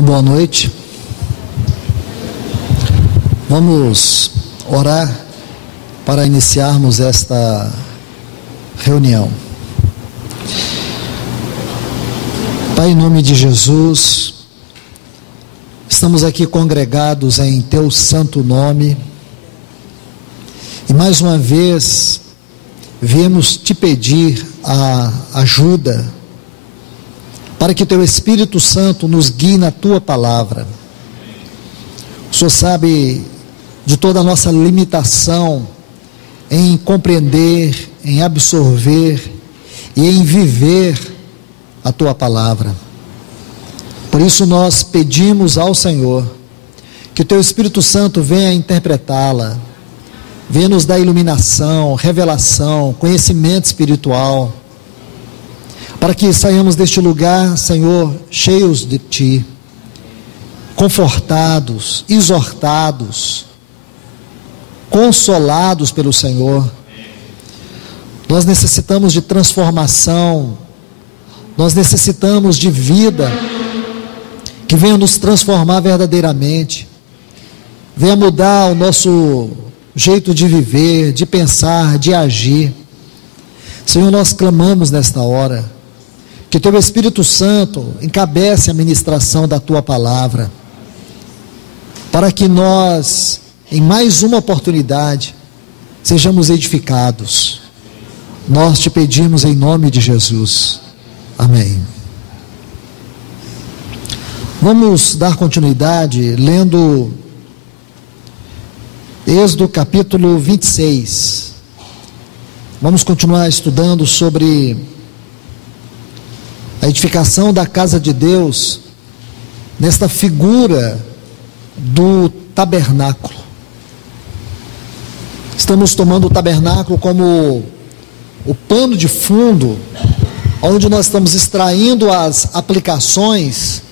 Uma boa noite. Vamos orar para iniciarmos esta reunião. Pai, em nome de Jesus, estamos aqui congregados em Teu santo nome e mais uma vez viemos Te pedir a ajuda para que Teu Espírito Santo nos guie na Tua palavra. O Senhor sabe de toda a nossa limitação em compreender, em absorver e em viver a Tua palavra. Por isso nós pedimos ao Senhor que o Teu Espírito Santo venha interpretá-la, venha nos dar iluminação, revelação, conhecimento espiritual, para que saiamos deste lugar, Senhor, cheios de Ti, confortados, exortados, consolados pelo Senhor. Nós necessitamos de transformação, nós necessitamos de vida, que venha nos transformar verdadeiramente, venha mudar o nosso jeito de viver, de pensar, de agir. Senhor, nós clamamos nesta hora, que Teu Espírito Santo encabece a ministração da Tua palavra, para que nós, em mais uma oportunidade, sejamos edificados. Nós Te pedimos em nome de Jesus. Amém. Vamos dar continuidade lendo Êxodo capítulo 26. Vamos continuar estudando sobre a edificação da casa de Deus, nesta figura do tabernáculo. Estamos tomando o tabernáculo como o pano de fundo, onde nós estamos extraindo as aplicações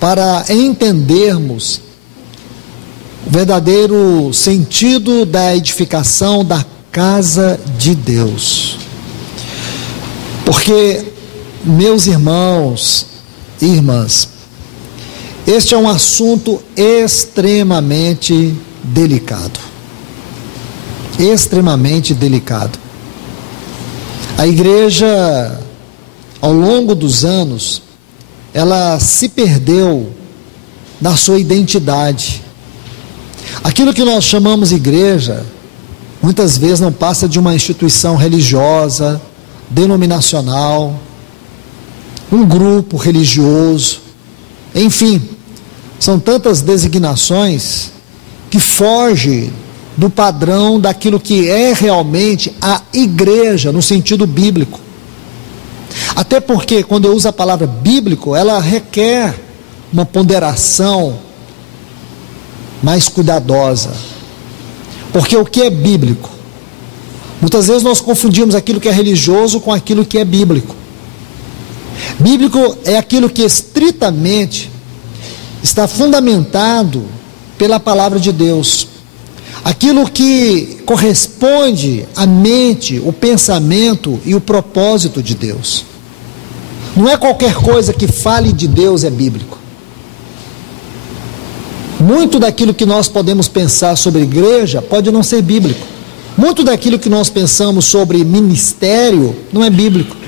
para entendermos o verdadeiro sentido da edificação da casa de Deus. Porque, meus irmãos e irmãs, este é um assunto extremamente delicado. Extremamente delicado. A igreja, ao longo dos anos, ela se perdeu na sua identidade. Aquilo que nós chamamos igreja, muitas vezes não passa de uma instituição religiosa, denominacional, um grupo religioso, enfim, são tantas designações que fogem do padrão daquilo que é realmente a igreja no sentido bíblico. Até porque quando eu uso a palavra bíblico, ela requer uma ponderação mais cuidadosa. Porque o que é bíblico? Muitas vezes nós confundimos aquilo que é religioso com aquilo que é bíblico. Bíblico é aquilo que estritamente está fundamentado pela palavra de Deus. Aquilo que corresponde à mente, o pensamento e o propósito de Deus. Não é qualquer coisa que fale de Deus é bíblico. Muito daquilo que nós podemos pensar sobre igreja pode não ser bíblico. Muito daquilo que nós pensamos sobre ministério não é bíblico.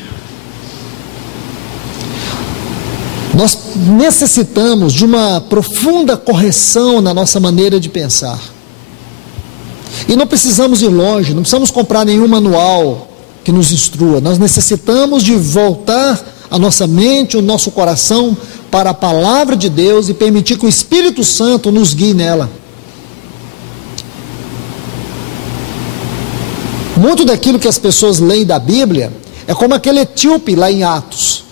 Nós necessitamos de uma profunda correção na nossa maneira de pensar. E não precisamos ir longe, não precisamos comprar nenhum manual que nos instrua. Nós necessitamos de voltar a nossa mente, o nosso coração para a palavra de Deus e permitir que o Espírito Santo nos guie nela. Muito daquilo que as pessoas leem da Bíblia é como aquele etíope lá em Atos.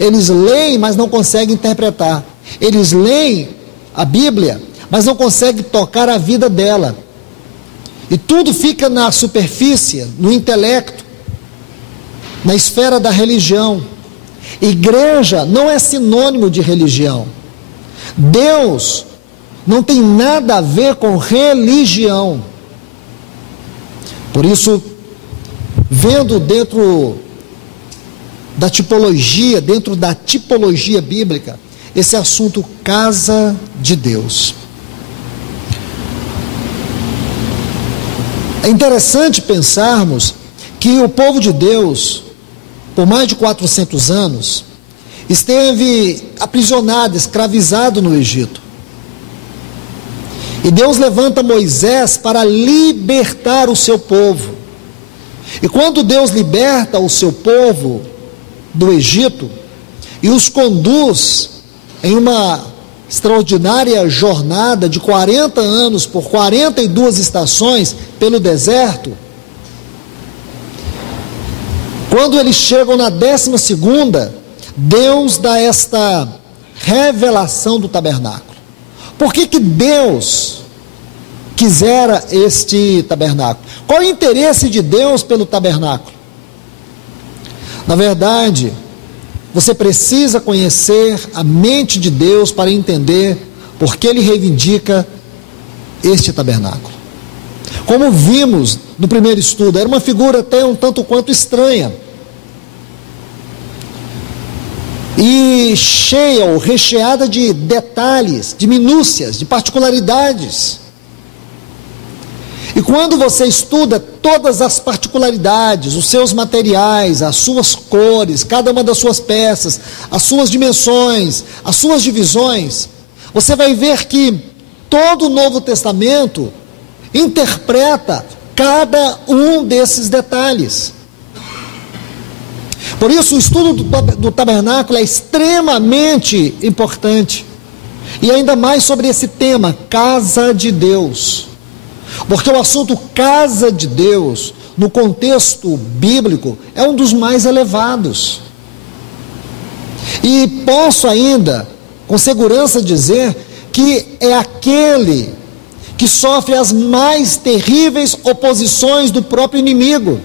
Eles leem, mas não conseguem interpretar. Eles leem a Bíblia, mas não conseguem tocar a vida dela. E tudo fica na superfície, no intelecto, na esfera da religião. Igreja não é sinônimo de religião. Deus não tem nada a ver com religião. Por isso, vendo dentro da tipologia bíblica, esse assunto casa de Deus. É interessante pensarmos que o povo de Deus, por mais de 400 anos, esteve aprisionado, escravizado no Egito. E Deus levanta Moisés para libertar o seu povo. E quando Deus liberta o seu povo do Egito e os conduz em uma extraordinária jornada de 40 anos por 42 estações pelo deserto, quando eles chegam na 12ª, Deus dá esta revelação do tabernáculo. Por que Deus quisera este tabernáculo? Qual é o interesse de Deus pelo tabernáculo? Na verdade, você precisa conhecer a mente de Deus para entender por que Ele reivindica este tabernáculo. Como vimos no primeiro estudo, era uma figura até um tanto quanto estranha. E cheia ou recheada de detalhes, de minúcias, de particularidades. E quando você estuda todas as particularidades, os seus materiais, as suas cores, cada uma das suas peças, as suas dimensões, as suas divisões, você vai ver que todo o Novo Testamento interpreta cada um desses detalhes. Por isso, o estudo do tabernáculo é extremamente importante. E ainda mais sobre esse tema, casa de Deus. Porque o assunto casa de Deus, no contexto bíblico, é um dos mais elevados. E posso ainda, com segurança, dizer que é aquele que sofre as mais terríveis oposições do próprio inimigo.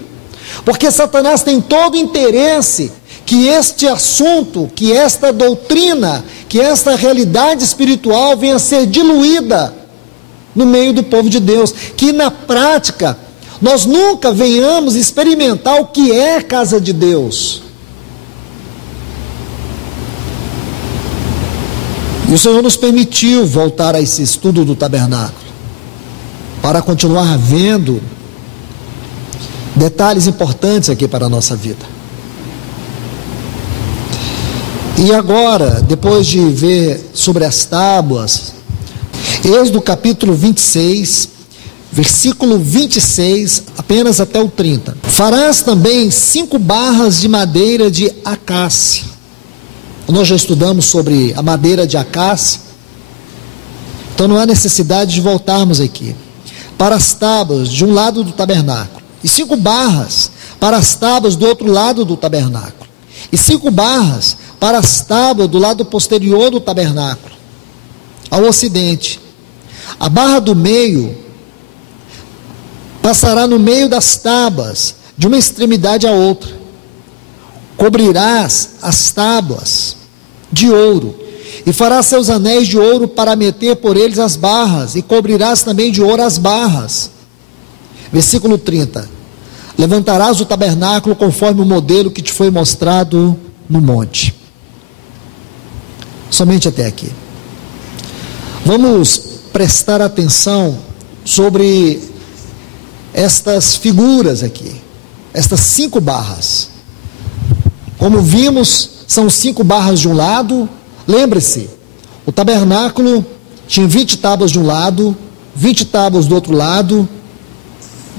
Porque Satanás tem todo o interesse que este assunto, que esta doutrina, que esta realidade espiritual venha a ser diluída no meio do povo de Deus, que na prática nós nunca venhamos experimentar o que é casa de Deus. E o Senhor nos permitiu voltar a esse estudo do tabernáculo, para continuar vendo detalhes importantes aqui para a nossa vida. E agora, depois de ver sobre as tábuas, Êxodo capítulo 26, versículo 26, apenas até o 30. Farás também 5 barras de madeira de acácia. Nós já estudamos sobre a madeira de acácia, então não há necessidade de voltarmos aqui. Para as tábuas de um lado do tabernáculo, e 5 barras para as tábuas do outro lado do tabernáculo, e 5 barras para as tábuas do lado posterior do tabernáculo, ao ocidente. A barra do meio passará no meio das tábuas, de uma extremidade à outra. Cobrirás as tábuas de ouro, e farás seus anéis de ouro para meter por eles as barras, e cobrirás também de ouro as barras. Versículo 30. Levantarás o tabernáculo conforme o modelo que te foi mostrado no monte. Somente até aqui. Vamos prestar atenção sobre estas figuras aqui, estas 5 barras. Como vimos, são 5 barras de um lado. Lembre-se, o tabernáculo tinha 20 tábuas de um lado, 20 tábuas do outro lado,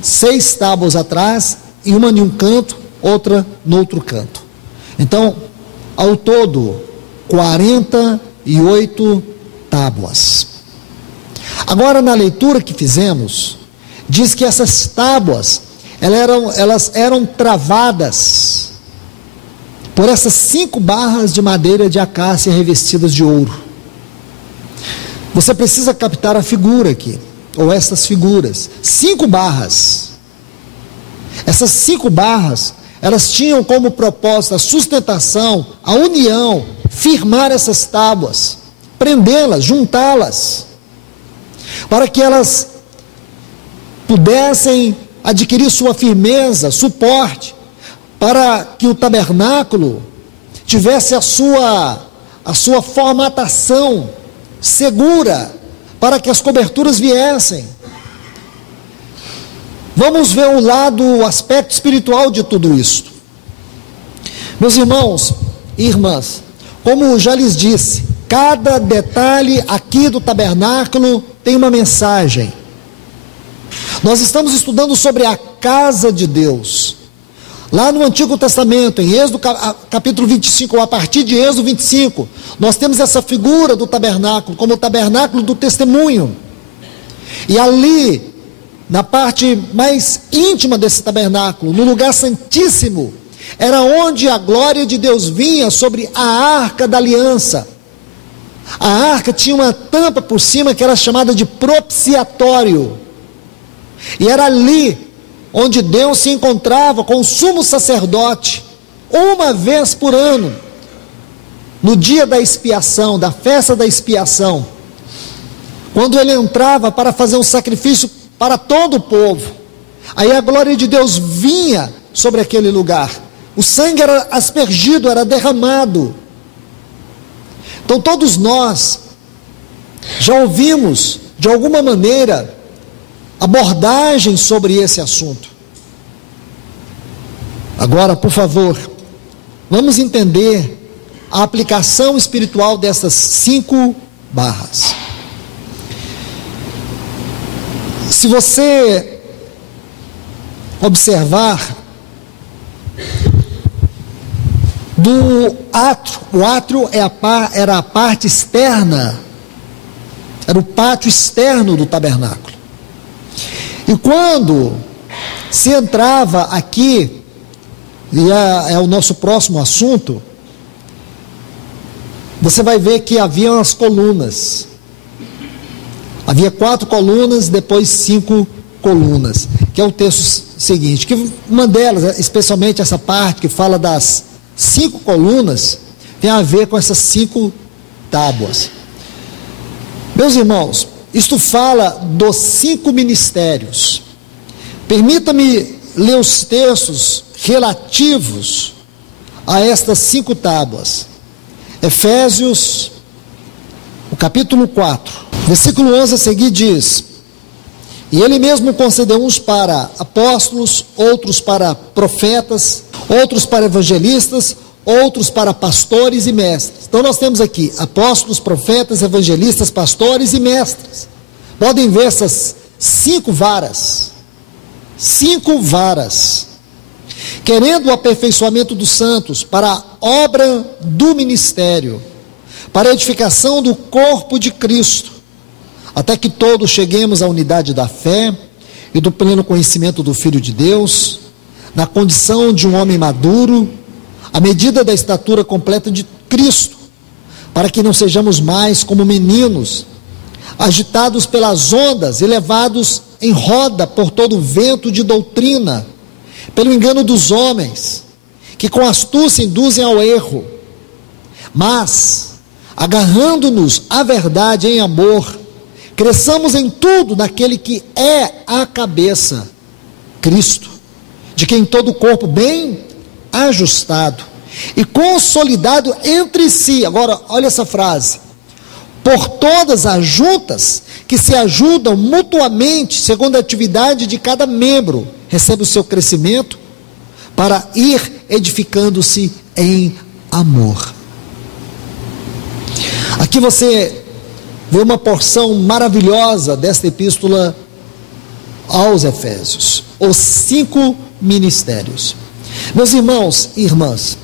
6 tábuas atrás, e uma em um canto, outra no outro canto. Então, ao todo, 48 tábuas. Agora, na leitura que fizemos, diz que essas tábuas, elas eram travadas por essas 5 barras de madeira de acácia revestidas de ouro. Você precisa captar a figura aqui, ou essas figuras. 5 barras. Essas 5 barras, elas tinham como propósito a sustentação, a união, firmar essas tábuas, prendê-las, juntá-las, para que elas pudessem adquirir sua firmeza, suporte, para que o tabernáculo tivesse a sua a sua formatação segura para que as coberturas viessem. Vamos ver o aspecto espiritual de tudo isso. Meus irmãos e irmãs, como já lhes disse, cada detalhe aqui do tabernáculo tem uma mensagem. Nós estamos estudando sobre a casa de Deus. Lá no Antigo Testamento, em Êxodo capítulo 25, ou a partir de Êxodo 25, nós temos essa figura do tabernáculo, como o tabernáculo do testemunho. E ali, na parte mais íntima desse tabernáculo, no lugar santíssimo, era onde a glória de Deus vinha sobre a arca da aliança. A arca tinha uma tampa por cima que era chamada de propiciatório. E era ali onde Deus se encontrava com o sumo sacerdote, uma vez por ano, no dia da expiação, da festa da expiação, quando ele entrava para fazer um sacrifício para todo o povo. Aí a glória de Deus vinha sobre aquele lugar, o sangue era aspergido, era derramado. Então todos nós já ouvimos, de alguma maneira, abordagem sobre esse assunto. Agora, por favor, vamos entender a aplicação espiritual dessas 5 barras. Se você observar do átrio, o átrio era a parte externa, era o pátio externo do tabernáculo. E quando se entrava aqui, e é o nosso próximo assunto, você vai ver que havia as colunas. Havia 4 colunas, depois 5 colunas, que é o texto seguinte, que uma delas, especialmente essa parte que fala das 5 colunas, tem a ver com essas 5 tábuas. Meus irmãos, isto fala dos 5 ministérios. Permita-me ler os textos relativos a estas 5 tábuas. Efésios, o capítulo 4, versículo 11 a seguir diz: e ele mesmo concedeu uns para apóstolos, outros para profetas, outros para evangelistas, outros para pastores e mestres. Então nós temos aqui apóstolos, profetas, evangelistas, pastores e mestres. Podem ver essas 5 varas. 5 varas. Querendo o aperfeiçoamento dos santos para a obra do ministério, para a edificação do corpo de Cristo, até que todos cheguemos à unidade da fé e do pleno conhecimento do Filho de Deus, na condição de um homem maduro, à medida da estatura completa de Cristo, para que não sejamos mais como meninos, agitados pelas ondas e levados em roda por todo o vento de doutrina, pelo engano dos homens, que com astúcia induzem ao erro, mas, agarrando-nos à verdade em amor, cresçamos em tudo naquele que é a cabeça, Cristo, de quem todo o corpo bem ajustado e consolidado entre si. Agora, olha essa frase: por todas as juntas que se ajudam mutuamente, segundo a atividade de cada membro, recebe o seu crescimento para ir edificando-se em amor. Aqui você vê uma porção maravilhosa desta epístola aos Efésios, os 5 ministérios. Meus irmãos e irmãs,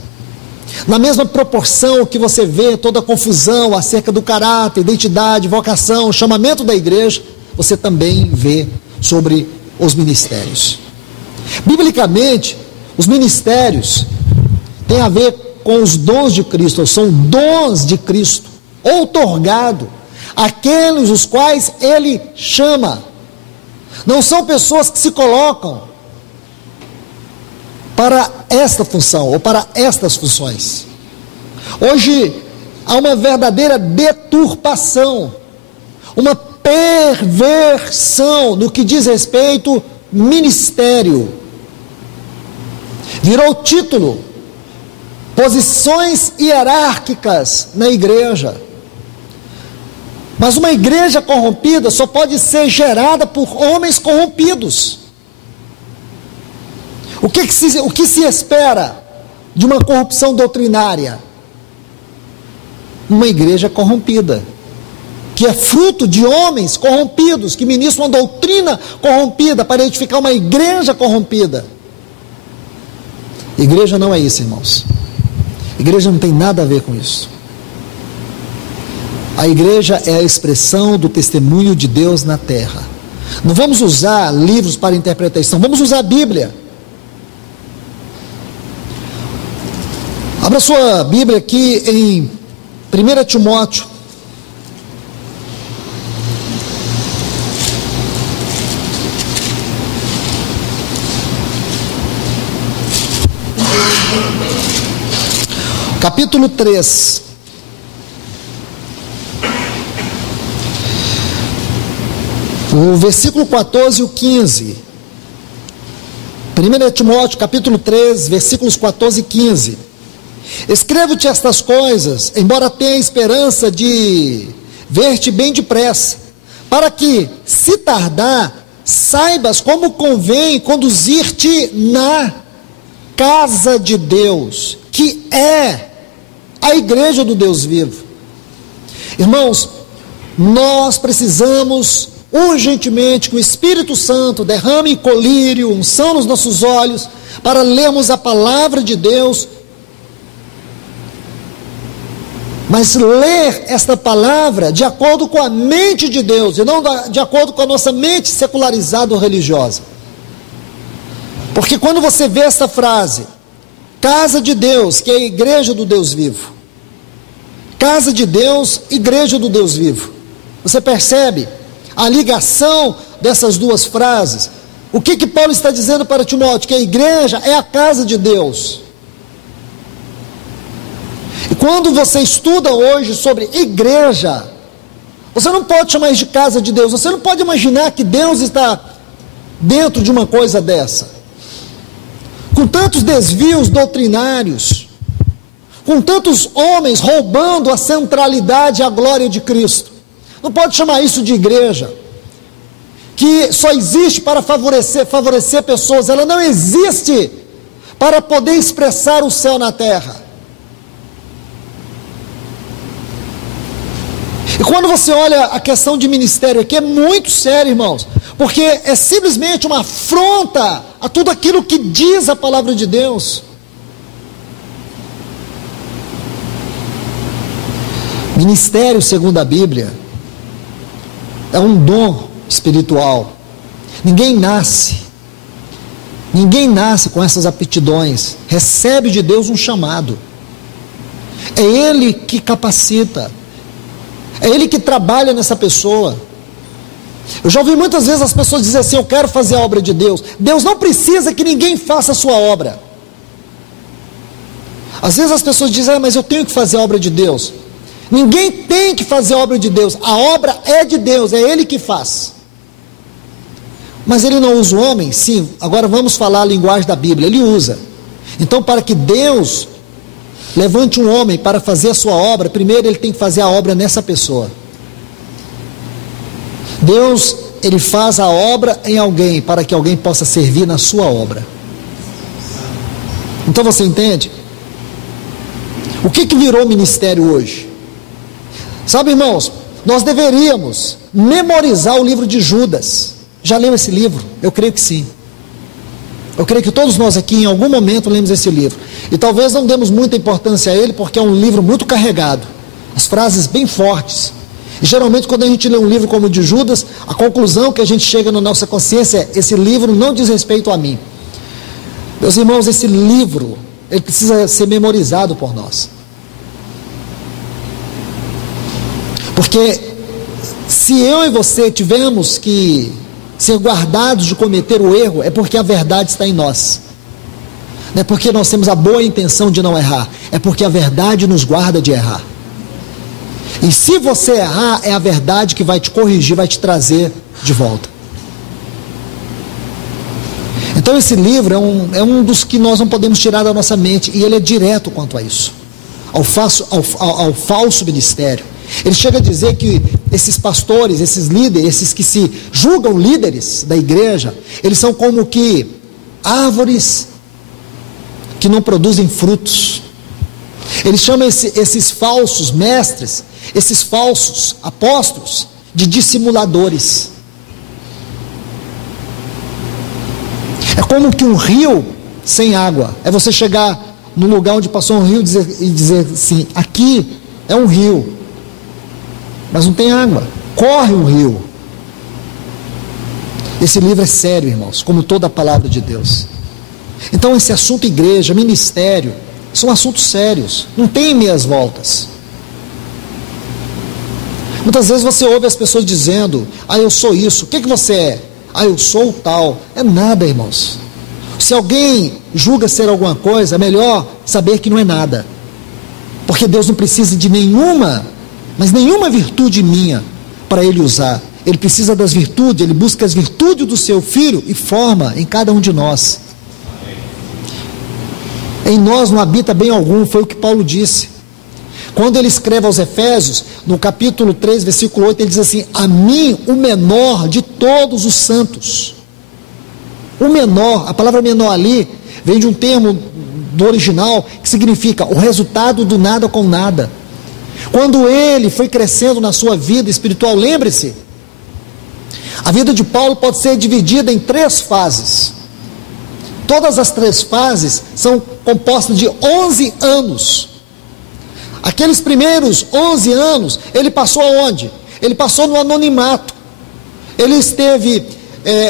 na mesma proporção que você vê toda a confusão acerca do caráter, identidade, vocação, chamamento da igreja, você também vê sobre os ministérios. Biblicamente, os ministérios têm a ver com os dons de Cristo, ou são dons de Cristo, outorgado aqueles os quais Ele chama. Não são pessoas que se colocam para esta função ou para estas funções. Hoje há uma verdadeira deturpação, uma perversão no que diz respeito ministério. Virou título, posições hierárquicas na igreja. Mas uma igreja corrompida só pode ser gerada por homens corrompidos. O que se espera de uma corrupção doutrinária? Uma igreja corrompida, que é fruto de homens corrompidos, que ministram uma doutrina corrompida para edificar uma igreja corrompida. Igreja não é isso, irmãos. Igreja não tem nada a ver com isso. A igreja é a expressão do testemunho de Deus na terra. Não vamos usar livros para interpretação, vamos usar a Bíblia. Abra sua Bíblia aqui em 1 Timóteo. Capítulo 3. O versículo 14 e o 15. 1 Timóteo, capítulo 3, versículos 14 e 15. Escrevo-te estas coisas, embora tenha esperança de ver-te bem depressa, para que, se tardar, saibas como convém conduzir-te na casa de Deus, que é a igreja do Deus vivo. Irmãos, nós precisamos urgentemente que o Espírito Santo derrame colírio, unção nos nossos olhos, para lermos a palavra de Deus. Mas ler esta palavra de acordo com a mente de Deus, e não de acordo com a nossa mente secularizada ou religiosa. Porque quando você vê esta frase, casa de Deus, que é a igreja do Deus vivo, casa de Deus, igreja do Deus vivo, você percebe a ligação dessas duas frases? O que Paulo está dizendo para Timóteo? Que a igreja é a casa de Deus. E quando você estuda hoje sobre igreja, você não pode chamar isso de casa de Deus. Você não pode imaginar que Deus está dentro de uma coisa dessa. Com tantos desvios doutrinários, com tantos homens roubando a centralidade e a glória de Cristo. Não pode chamar isso de igreja, que só existe para favorecer pessoas. Ela não existe para poder expressar o céu na terra. E quando você olha a questão de ministério aqui, é muito sério, irmãos, porque é simplesmente uma afronta a tudo aquilo que diz a palavra de Deus. Ministério, segundo a Bíblia, é um dom espiritual. Ninguém nasce com essas aptidões. Recebe de Deus um chamado. É Ele que capacita. É Ele que trabalha nessa pessoa. Eu já ouvi muitas vezes as pessoas dizer assim: eu quero fazer a obra de Deus. Deus não precisa que ninguém faça a sua obra. Às vezes as pessoas dizem: mas eu tenho que fazer a obra de Deus. Ninguém tem que fazer a obra de Deus. A obra é de Deus, é Ele que faz. Mas Ele não usa o homem? Sim, agora vamos falar a linguagem da Bíblia. Ele usa. Então, para que Deus levante um homem para fazer a sua obra, primeiro Ele tem que fazer a obra nessa pessoa. Deus, Ele faz a obra em alguém, para que alguém possa servir na sua obra. Então você entende? O que virou ministério hoje? Sabe, irmãos, nós deveríamos memorizar o livro de Judas. Já leu esse livro? Eu creio que sim. Eu creio que todos nós aqui em algum momento lemos esse livro. E talvez não demos muita importância a ele, porque é um livro muito carregado. As frases bem fortes. E geralmente quando a gente lê um livro como o de Judas, a conclusão que a gente chega na nossa consciência é: esse livro não diz respeito a mim. Meus irmãos, esse livro, ele precisa ser memorizado por nós. Porque se eu e você tivermos que ser guardados de cometer o erro, é porque a verdade está em nós. Não é porque nós temos a boa intenção de não errar, é porque a verdade nos guarda de errar. E se você errar, é a verdade que vai te corrigir, vai te trazer de volta. Então esse livro é um dos que nós não podemos tirar da nossa mente, e ele é direto quanto a isso, ao falso ministério. Ele chega a dizer que esses pastores, esses líderes, esses que se julgam líderes da igreja, eles são como que árvores que não produzem frutos. Ele chama esses falsos mestres, esses falsos apóstolos, de dissimuladores. É como que um rio sem água. É você chegar no lugar onde passou um rio e dizer assim: aqui é um rio, mas não tem água, corre um rio. Esse livro é sério, irmãos, como toda a palavra de Deus. Então esse assunto igreja, ministério, são assuntos sérios, não tem meias voltas. Muitas vezes você ouve as pessoas dizendo: ah, eu sou isso. O que você é? Ah, eu sou o tal. É nada, irmãos. Se alguém julga ser alguma coisa, é melhor saber que não é nada, porque Deus não precisa de nenhuma, mas nenhuma virtude minha para Ele usar. Ele precisa das virtudes, Ele busca as virtudes do seu Filho e forma em cada um de nós. Em nós não habita bem algum, foi o que Paulo disse. Quando ele escreve aos Efésios, no capítulo 3, versículo 8, ele diz assim: a mim, o menor de todos os santos. O menor, a palavra menor ali, vem de um termo do original, que significa o resultado do nada com nada. Quando ele foi crescendo na sua vida espiritual, lembre-se, a vida de Paulo pode ser dividida em 3 fases. Todas as 3 fases são compostas de 11 anos. Aqueles primeiros 11 anos, ele passou aonde? Ele passou no anonimato. Ele esteve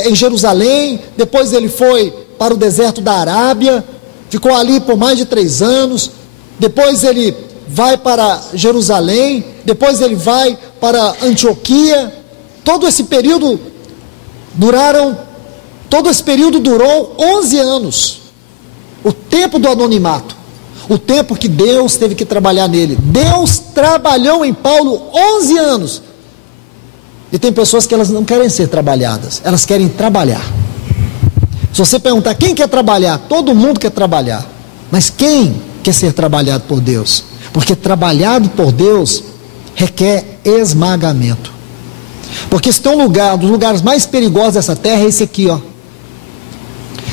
em Jerusalém, depois ele foi para o deserto da Arábia, ficou ali por mais de 3 anos, depois ele vai para Jerusalém, depois ele vai para Antioquia. Todo esse período durou 11 anos, o tempo do anonimato. O tempo que Deus teve que trabalhar nele. Deus trabalhou em Paulo 11 anos. E tem pessoas que elas não querem ser trabalhadas, elas querem trabalhar. Se você perguntar quem quer trabalhar, todo mundo quer trabalhar. Mas quem quer ser trabalhado por Deus? Porque trabalhado por Deus requer esmagamento. Porque se tem um lugar, dos lugares mais perigosos dessa terra, é esse aqui, ó.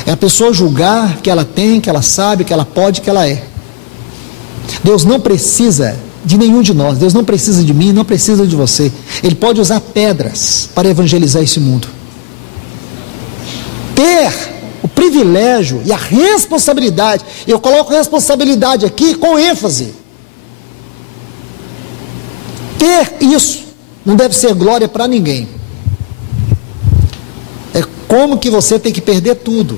É a pessoa julgar que ela tem, que ela sabe, que ela pode, que ela é. Deus não precisa de nenhum de nós. Deus não precisa de mim, não precisa de você. Ele pode usar pedras para evangelizar esse mundo. Ter o privilégio e a responsabilidade, eu coloco responsabilidade aqui com ênfase. Ter isso não deve ser glória para ninguém. É como que você tem que perder tudo.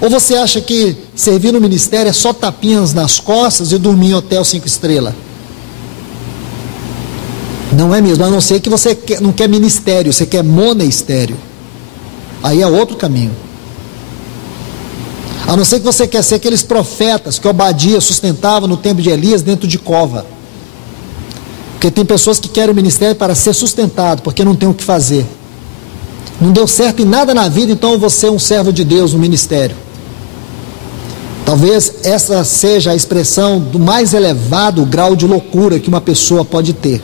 Ou você acha que servir no ministério é só tapinhas nas costas e dormir em hotel 5 estrelas? Não é mesmo, a não ser que você não quer ministério, você quer monestério. Aí é outro caminho. A não ser que você quer ser aqueles profetas que Obadia sustentava no tempo de Elias dentro de cova. Porque tem pessoas que querem o ministério para ser sustentado, porque não tem o que fazer. Não deu certo em nada na vida, então você é um servo de Deus no ministério. Talvez essa seja a expressão do mais elevado grau de loucura que uma pessoa pode ter.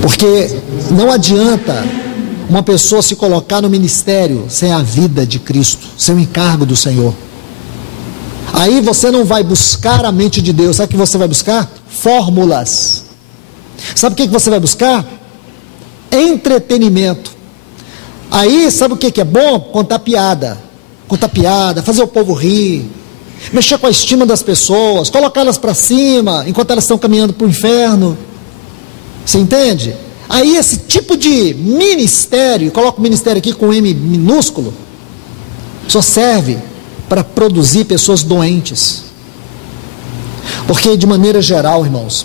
Porque não adianta uma pessoa se colocar no ministério sem a vida de Cristo, sem o encargo do Senhor. Aí você não vai buscar a mente de Deus. Sabe o que você vai buscar? Fórmulas. Sabe o que você vai buscar? Entretenimento. Aí sabe o que é bom? Contar piada, fazer o povo rir, mexer com a estima das pessoas, colocá-las para cima enquanto elas estão caminhando para o inferno. Você entende? Aí esse tipo de ministério, coloca o ministério aqui com M minúsculo, só serve para produzir pessoas doentes. Porque de maneira geral, irmãos,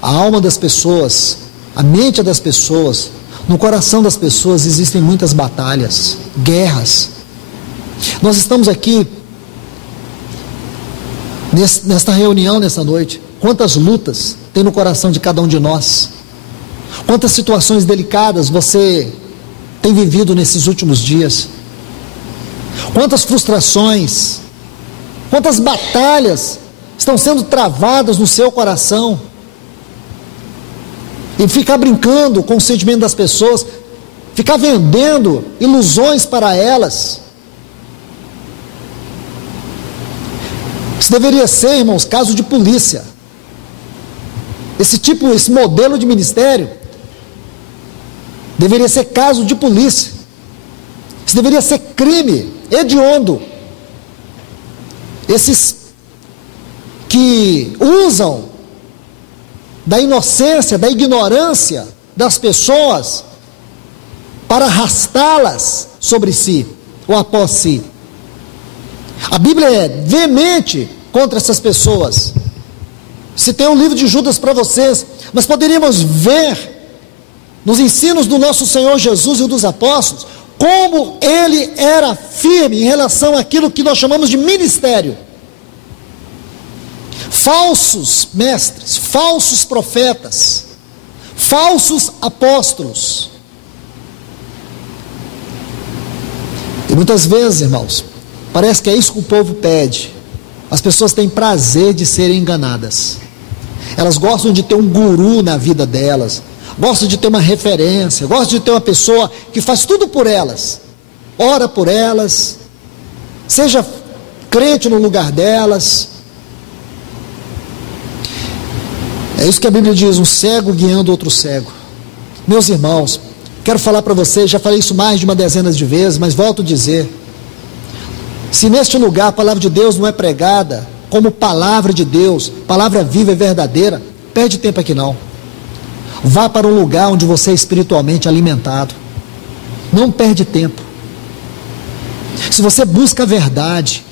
a alma das pessoas, a mente das pessoas, no coração das pessoas existem muitas batalhas, guerras. Nós estamos aqui nesta reunião nessa noite. Quantas lutas tem no coração de cada um de nós? Quantas situações delicadas você tem vivido nesses últimos dias? Quantas frustrações, quantas batalhas estão sendo travadas no seu coração? E ficar brincando com o sentimento das pessoas, ficar vendendo ilusões para elas. Isso deveria ser, irmãos, caso de polícia. Esse modelo de ministério deveria ser caso de polícia. Isso deveria ser crime hediondo. Esses que usam da inocência, da ignorância das pessoas para arrastá-las sobre si ou após si. A Bíblia é veemente contra essas pessoas. Citei o livro de Judas para vocês, mas poderíamos ver nos ensinos do nosso Senhor Jesus e dos apóstolos como ele era firme em relação àquilo que nós chamamos de ministério. Falsos mestres, falsos profetas, falsos apóstolos. E muitas vezes, irmãos, parece que é isso que o povo pede. As pessoas têm prazer de serem enganadas. Elas gostam de ter um guru na vida delas, gostam de ter uma referência, gostam de ter uma pessoa que faz tudo por elas, ora por elas, seja crente no lugar delas. É isso que a Bíblia diz, um cego guiando outro cego. Meus irmãos, quero falar para vocês, já falei isso mais de uma dezena de vezes, mas volto a dizer, se neste lugar a palavra de Deus não é pregada como palavra de Deus, palavra viva e verdadeira, perde tempo aqui não. Vá para um lugar onde você é espiritualmente alimentado. Não perde tempo. Se você busca a verdade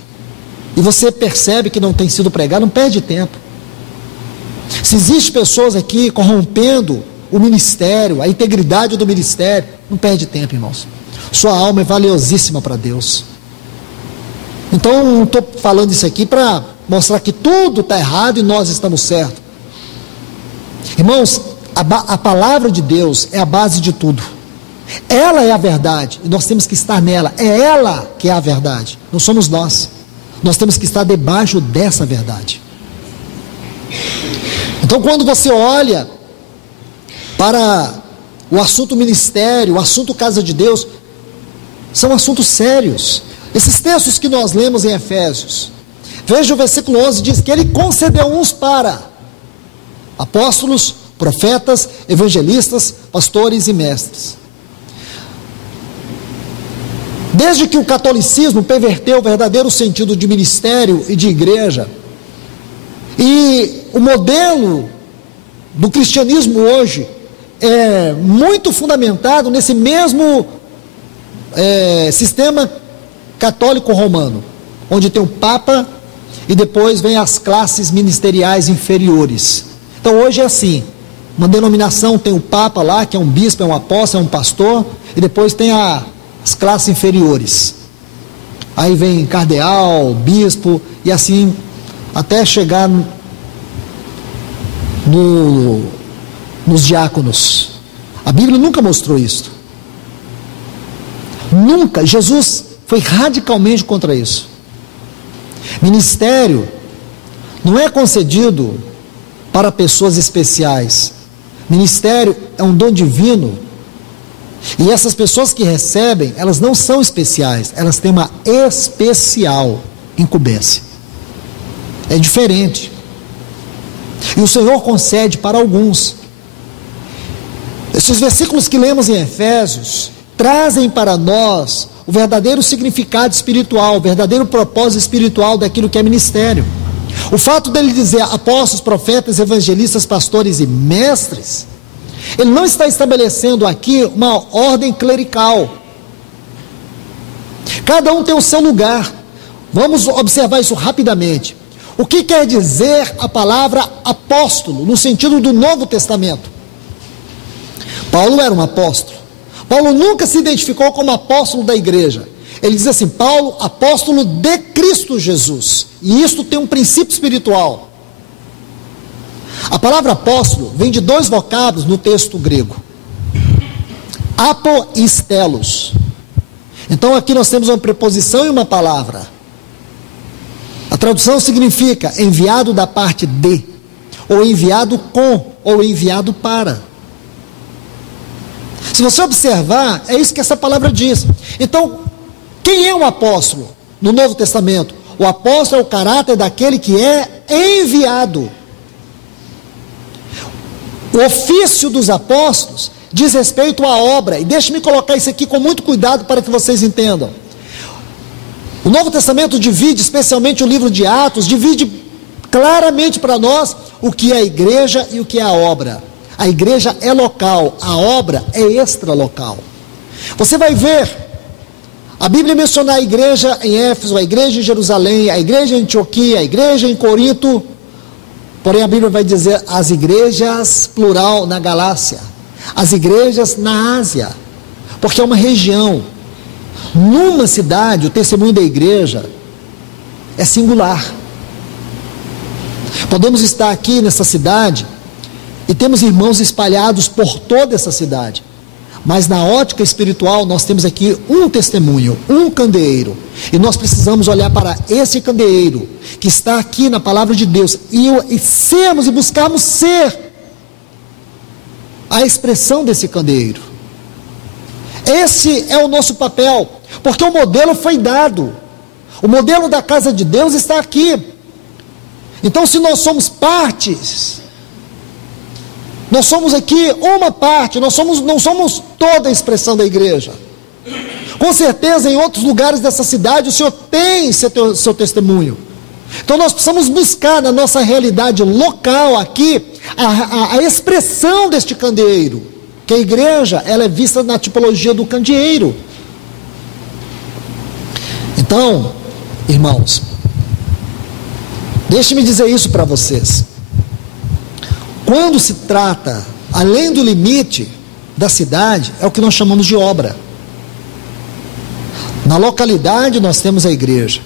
e você percebe que não tem sido pregado, não perde tempo. Se existem pessoas aqui corrompendo o ministério, a integridade do ministério, não perde tempo, irmãos. Sua alma é valiosíssima para Deus. Então, não estou falando isso aqui para mostrar que tudo está errado e nós estamos certos. Irmãos, a palavra de Deus é a base de tudo. Ela é a verdade e nós temos que estar nela. É ela que é a verdade, não somos nós. Nós temos que estar debaixo dessa verdade. Então, quando você olha para o assunto ministério, o assunto casa de Deus, são assuntos sérios. Esses textos que nós lemos em Efésios, veja o versículo 11, diz que ele concedeu uns para apóstolos, profetas, evangelistas, pastores e mestres. Desde que o catolicismo perverteu o verdadeiro sentido de ministério e de igreja, e o modelo do cristianismo hoje é muito fundamentado nesse mesmo sistema católico romano, onde tem o Papa e depois vem as classes ministeriais inferiores. Então hoje é assim, uma denominação tem o Papa lá, que é um bispo, é um apóstolo, é um pastor, e depois tem as classes inferiores. Aí vem cardeal, bispo, e assim até chegar nos diáconos. A Bíblia nunca mostrou isso. Nunca. Jesus foi radicalmente contra isso. Ministério não é concedido para pessoas especiais. Ministério é um dom divino. E essas pessoas que recebem, elas não são especiais, elas têm uma especial incumbência. É diferente. E o Senhor concede para alguns. Esses versículos que lemos em Efésios trazem para nós o verdadeiro significado espiritual, o verdadeiro propósito espiritual daquilo que é ministério. O fato dele dizer apóstolos, profetas, evangelistas, pastores e mestres, ele não está estabelecendo aqui uma ordem clerical. Cada um tem o seu lugar. Vamos observar isso rapidamente. O que quer dizer a palavra apóstolo no sentido do Novo Testamento? Paulo era um apóstolo. Paulo nunca se identificou como apóstolo da igreja. Ele diz assim, Paulo, apóstolo de Cristo Jesus. E isto tem um princípio espiritual. A palavra apóstolo vem de dois vocábulos no texto grego. Apostelos. Então aqui nós temos uma preposição e uma palavra. A tradução significa enviado da parte de, ou enviado com, ou enviado para. Se você observar, é isso que essa palavra diz. Então, quem é um apóstolo no Novo Testamento? O apóstolo é o caráter daquele que é enviado. O ofício dos apóstolos diz respeito à obra, e deixe-me colocar isso aqui com muito cuidado para que vocês entendam. O Novo Testamento divide, especialmente o livro de Atos, divide claramente para nós o que é a igreja e o que é a obra. A igreja é local, a obra é extralocal. Você vai ver a Bíblia mencionar a igreja em Éfeso, a igreja em Jerusalém, a igreja em Antioquia, a igreja em Corinto, porém a Bíblia vai dizer as igrejas, plural, na Galácia, as igrejas na Ásia, porque é uma região. Numa cidade, o testemunho da igreja é singular. Podemos estar aqui nessa cidade e temos irmãos espalhados por toda essa cidade, mas na ótica espiritual nós temos aqui um testemunho, um candeeiro, e nós precisamos olhar para esse candeeiro que está aqui na palavra de Deus e sermos e buscarmos ser a expressão desse candeeiro. Esse é o nosso papel, porque o modelo foi dado. O modelo da casa de Deus está aqui. Então, se nós somos partes, nós somos aqui uma parte, não somos toda a expressão da igreja. Com certeza, em outros lugares dessa cidade, o Senhor tem seu testemunho. Então, nós precisamos buscar na nossa realidade local aqui a expressão deste candeeiro. Que a igreja, ela é vista na tipologia do candeeiro. Então, irmãos, deixe-me dizer isso para vocês. Quando se trata, além do limite da cidade, é o que nós chamamos de obra. Na localidade nós temos a igreja.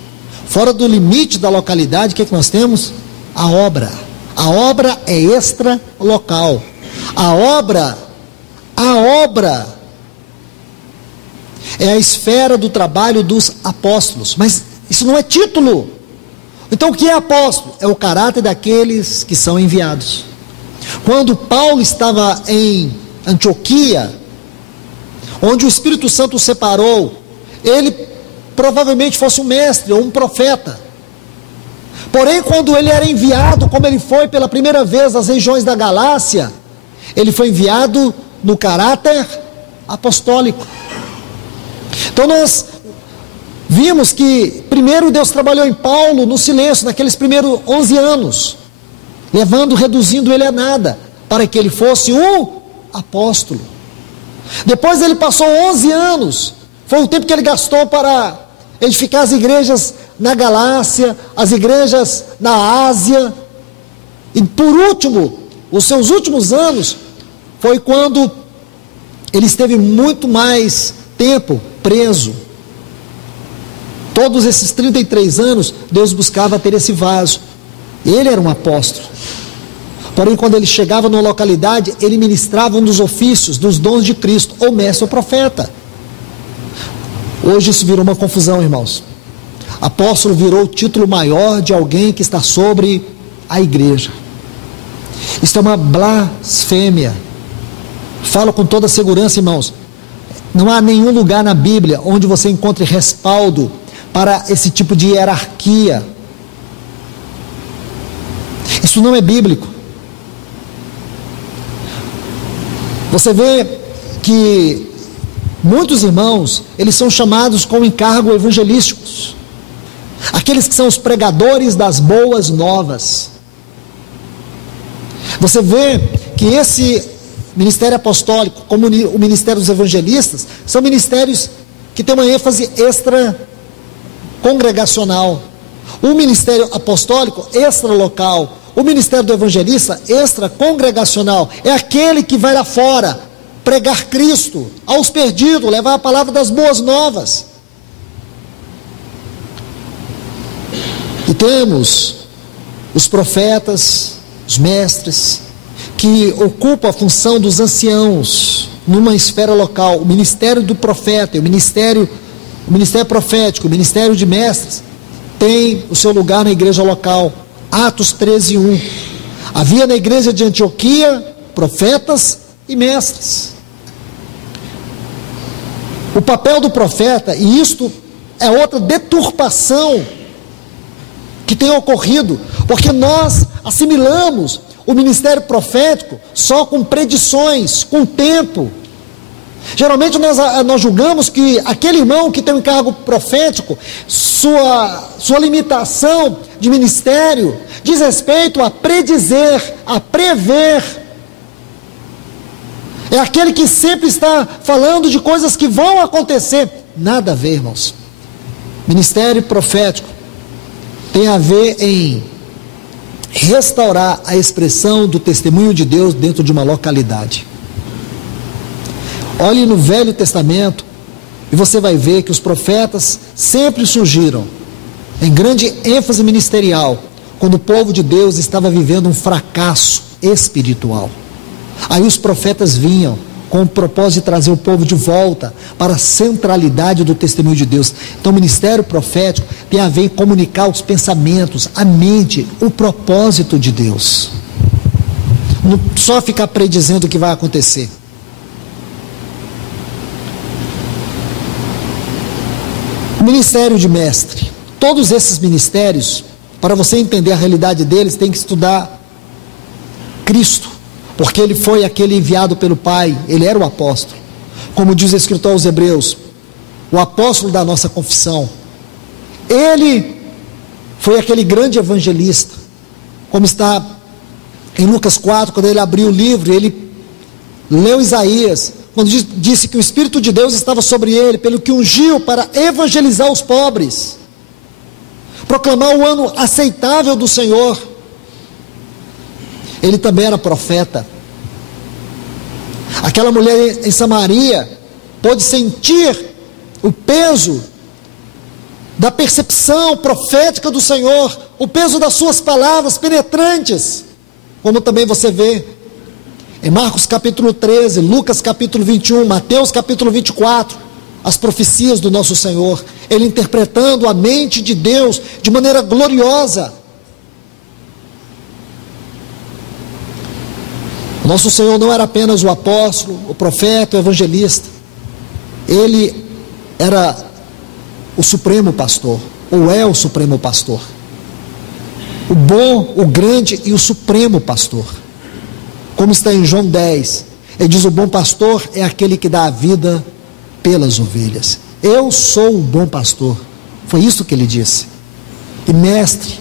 Fora do limite da localidade, o que é que nós temos? A obra. A obra é extra-local. A obra é a esfera do trabalho dos apóstolos, mas isso não é título. Então o que é apóstolo? É o caráter daqueles que são enviados. Quando Paulo estava em Antioquia, onde o Espírito Santo o separou, ele provavelmente fosse um mestre ou um profeta. Porém, quando ele era enviado, como ele foi pela primeira vez às regiões da Galácia, ele foi enviado no caráter apostólico. Então nós vimos que primeiro Deus trabalhou em Paulo no silêncio, naqueles primeiros 11 anos, reduzindo ele a nada, para que ele fosse um apóstolo. Depois ele passou 11 anos, foi o tempo que ele gastou para edificar as igrejas na Galácia, as igrejas na Ásia, e por último, os seus últimos anos, foi quando ele esteve muito mais tempo preso. Todos esses 33 anos, Deus buscava ter esse vaso. Ele era um apóstolo. Porém, quando ele chegava numa localidade, ele ministrava um dos ofícios, dos dons de Cristo, ou mestre ou profeta. Hoje isso virou uma confusão, irmãos. Apóstolo virou o título maior de alguém que está sobre a igreja. Isso é uma blasfêmia. Falo com toda segurança, irmãos. Não há nenhum lugar na Bíblia onde você encontre respaldo para esse tipo de hierarquia. Isso não é bíblico. Você vê que muitos irmãos, eles são chamados com encargo evangelísticos. Aqueles que são os pregadores das boas novas. Você vê que esse ministério apostólico, como o ministério dos evangelistas, são ministérios que têm uma ênfase extra-congregacional. O ministério apostólico, extra-local. O ministério do evangelista, extra-congregacional. É aquele que vai lá fora pregar Cristo aos perdidos, levar a palavra das boas novas. E temos os profetas, os mestres, que ocupam a função dos anciãos, numa esfera local. O ministério do profeta, o ministério profético, o ministério de mestres, tem o seu lugar na igreja local. Atos 13:1. Havia na igreja de Antioquia profetas e mestres. O papel do profeta, e isto é outra deturpação que tem ocorrido, porque nós assimilamos o ministério profético só com predições, com tempo. Geralmente nós julgamos que aquele irmão que tem um encargo profético, sua limitação de ministério diz respeito a predizer, a prever. É aquele que sempre está falando de coisas que vão acontecer. Nada a ver, irmãos. Ministério profético tem a ver em restaurar a expressão do testemunho de Deus dentro de uma localidade. Olhe no Velho Testamento e você vai ver que os profetas sempre surgiram em grande ênfase ministerial quando o povo de Deus estava vivendo um fracasso espiritual. Aí os profetas vinham com o propósito de trazer o povo de volta para a centralidade do testemunho de Deus. Então o ministério profético tem a ver em comunicar os pensamentos, a mente, o propósito de Deus. Não só ficar predizendo o que vai acontecer. O ministério de mestre. Todos esses ministérios, para você entender a realidade deles, tem que estudar Cristo. Porque ele foi aquele enviado pelo Pai, ele era o apóstolo. Como diz o escritor aos Hebreus, o apóstolo da nossa confissão. Ele foi aquele grande evangelista, como está em Lucas 4, quando ele abriu o livro, ele leu Isaías, quando disse que o Espírito de Deus estava sobre ele, pelo que ungiu para evangelizar os pobres, proclamar o ano aceitável do Senhor. Ele também era profeta. Aquela mulher em Samaria pôde sentir o peso da percepção profética do Senhor, o peso das suas palavras penetrantes, como também você vê em Marcos capítulo 13, Lucas capítulo 21, Mateus capítulo 24, as profecias do nosso Senhor, ele interpretando a mente de Deus de maneira gloriosa. O nosso Senhor não era apenas o apóstolo, o profeta, o evangelista. Ele era o supremo pastor, ou é o supremo pastor. O bom, o grande e o supremo pastor. Como está em João 10, ele diz: o bom pastor é aquele que dá a vida pelas ovelhas. Eu sou o bom pastor. Foi isso que ele disse. E mestre,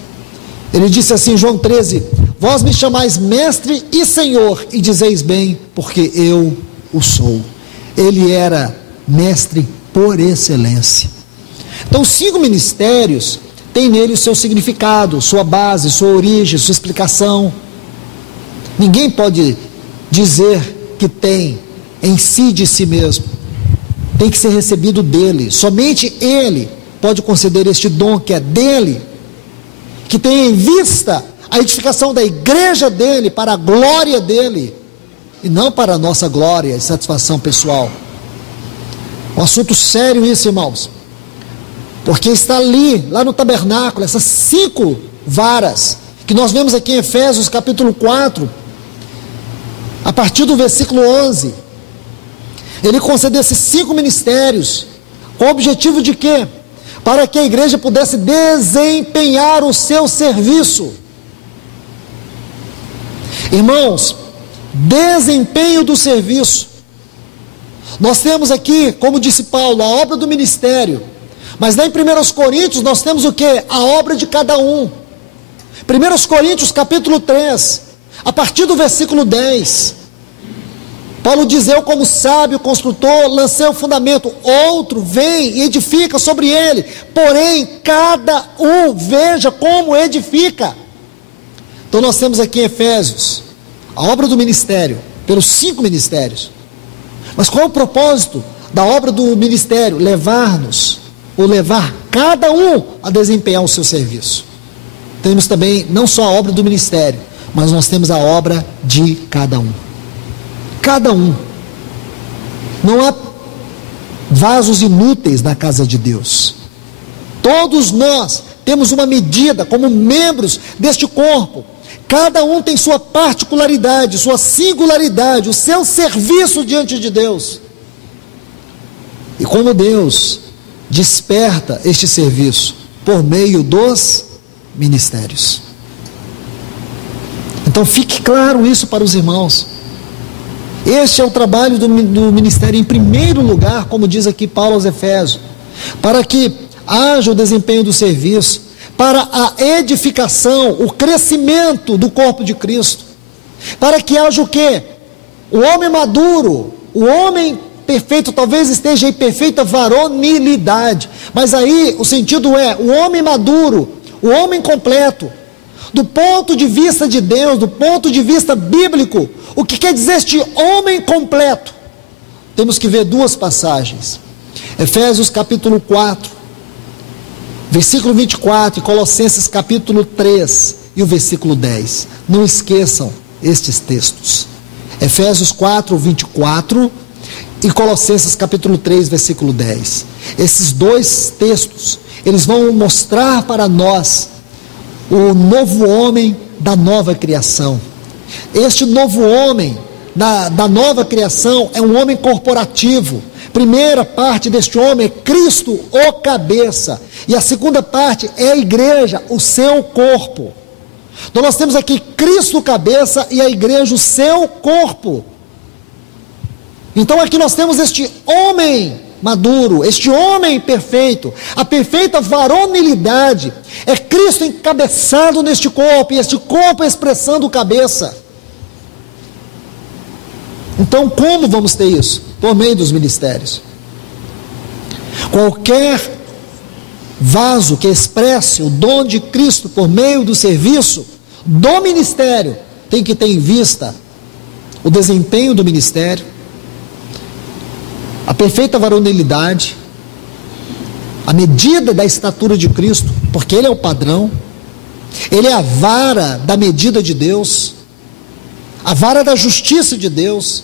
ele disse assim em João 13: vós me chamais mestre e senhor, e dizeis bem, porque eu o sou. Ele era mestre por excelência. Então os 5 ministérios têm nele o seu significado, sua base, sua origem, sua explicação. Ninguém pode dizer que tem em si de si mesmo. Tem que ser recebido dele. Somente ele pode conceder este dom que é dele, que tem em vista a edificação da igreja dele, para a glória dele, e não para a nossa glória e satisfação pessoal. Um assunto sério isso, irmãos, porque está ali, lá no tabernáculo, essas 5 varas, que nós vemos aqui em Efésios capítulo 4, a partir do versículo 11, ele concedeu esses 5 ministérios, com o objetivo de quê? Para que a igreja pudesse desempenhar o seu serviço. Irmãos, desempenho do serviço. Nós temos aqui, como disse Paulo, a obra do ministério. Mas lá em 1 Coríntios nós temos o quê? A obra de cada um. 1 Coríntios capítulo 3, a partir do versículo 10. Paulo diz: eu como sábio construtor lancei o fundamento, outro vem e edifica sobre ele, porém cada um veja como edifica. Então nós temos aqui em Efésios a obra do ministério, pelos 5 ministérios. Mas qual é o propósito da obra do ministério? Levar-nos, ou levar cada um a desempenhar o seu serviço. Temos também não só a obra do ministério, mas nós temos a obra de cada um. Cada um. Não há vasos inúteis na casa de Deus. Todos nós temos uma medida como membros deste corpo. Cada um tem sua particularidade, sua singularidade, o seu serviço diante de Deus. E como Deus desperta este serviço? Por meio dos ministérios. Então fique claro isso para os irmãos. Este é o trabalho do ministério em primeiro lugar, como diz aqui Paulo aos Efésios, para que haja o desempenho do serviço, para a edificação, o crescimento do corpo de Cristo, para que haja o quê? O homem maduro, o homem perfeito, talvez esteja em perfeita varonilidade, mas aí o sentido é o homem maduro, o homem completo, do ponto de vista de Deus, do ponto de vista bíblico. O que quer dizer este homem completo? Temos que ver duas passagens, Efésios capítulo 4, versículo 24, e Colossenses capítulo 3 e o versículo 10, não esqueçam estes textos, Efésios 4, 24 e Colossenses capítulo 3, versículo 10, esses dois textos, eles vão mostrar para nós o novo homem da nova criação. Este novo homem da nova criação é um homem corporativo. Primeira parte deste homem é Cristo, o cabeça, e a segunda parte é a igreja, o seu corpo. Então nós temos aqui Cristo, o cabeça, e a igreja, o seu corpo. Então aqui nós temos este homem maduro, este homem perfeito, a perfeita varonilidade, é Cristo encabeçado neste corpo, e este corpo expressando o cabeça. Então como vamos ter isso? Por meio dos ministérios. Qualquer vaso que expresse o dom de Cristo por meio do serviço do ministério, tem que ter em vista o desempenho do ministério, a perfeita varonilidade, a medida da estatura de Cristo, porque Ele é o padrão, Ele é a vara da medida de Deus, a vara da justiça de Deus,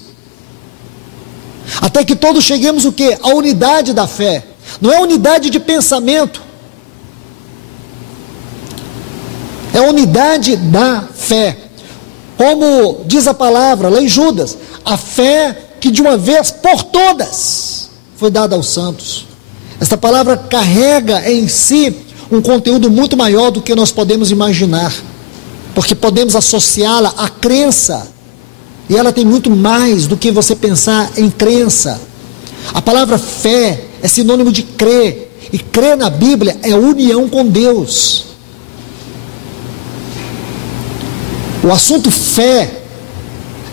até que todos cheguemos o quê? A unidade da fé. Não é unidade de pensamento, é unidade da fé, como diz a palavra lá em Judas, a fé que de uma vez por todas foi dada aos santos. Esta palavra carrega em si um conteúdo muito maior do que nós podemos imaginar, porque podemos associá-la à crença, e ela tem muito mais do que você pensar em crença. A palavra fé é sinônimo de crer, e crer na Bíblia é união com Deus. O assunto fé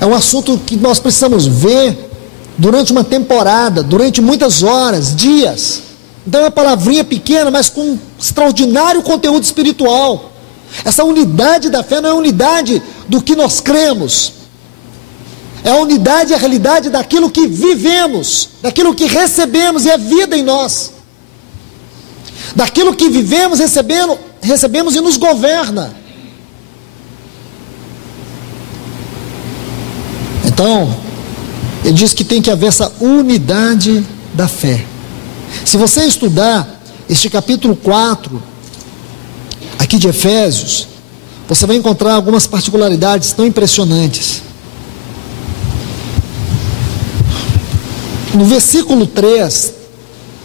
é um assunto que nós precisamos ver durante uma temporada, durante muitas horas, dias. Então é uma palavrinha pequena, mas com um extraordinário conteúdo espiritual. Essa unidade da fé não é a unidade do que nós cremos, é a unidade e a realidade daquilo que vivemos, daquilo que recebemos e é vida em nós, daquilo que vivemos, recebemos e nos governa. Então, ele diz que tem que haver essa unidade da fé. Se você estudar este capítulo 4, aqui de Efésios, você vai encontrar algumas particularidades tão impressionantes. No versículo 3,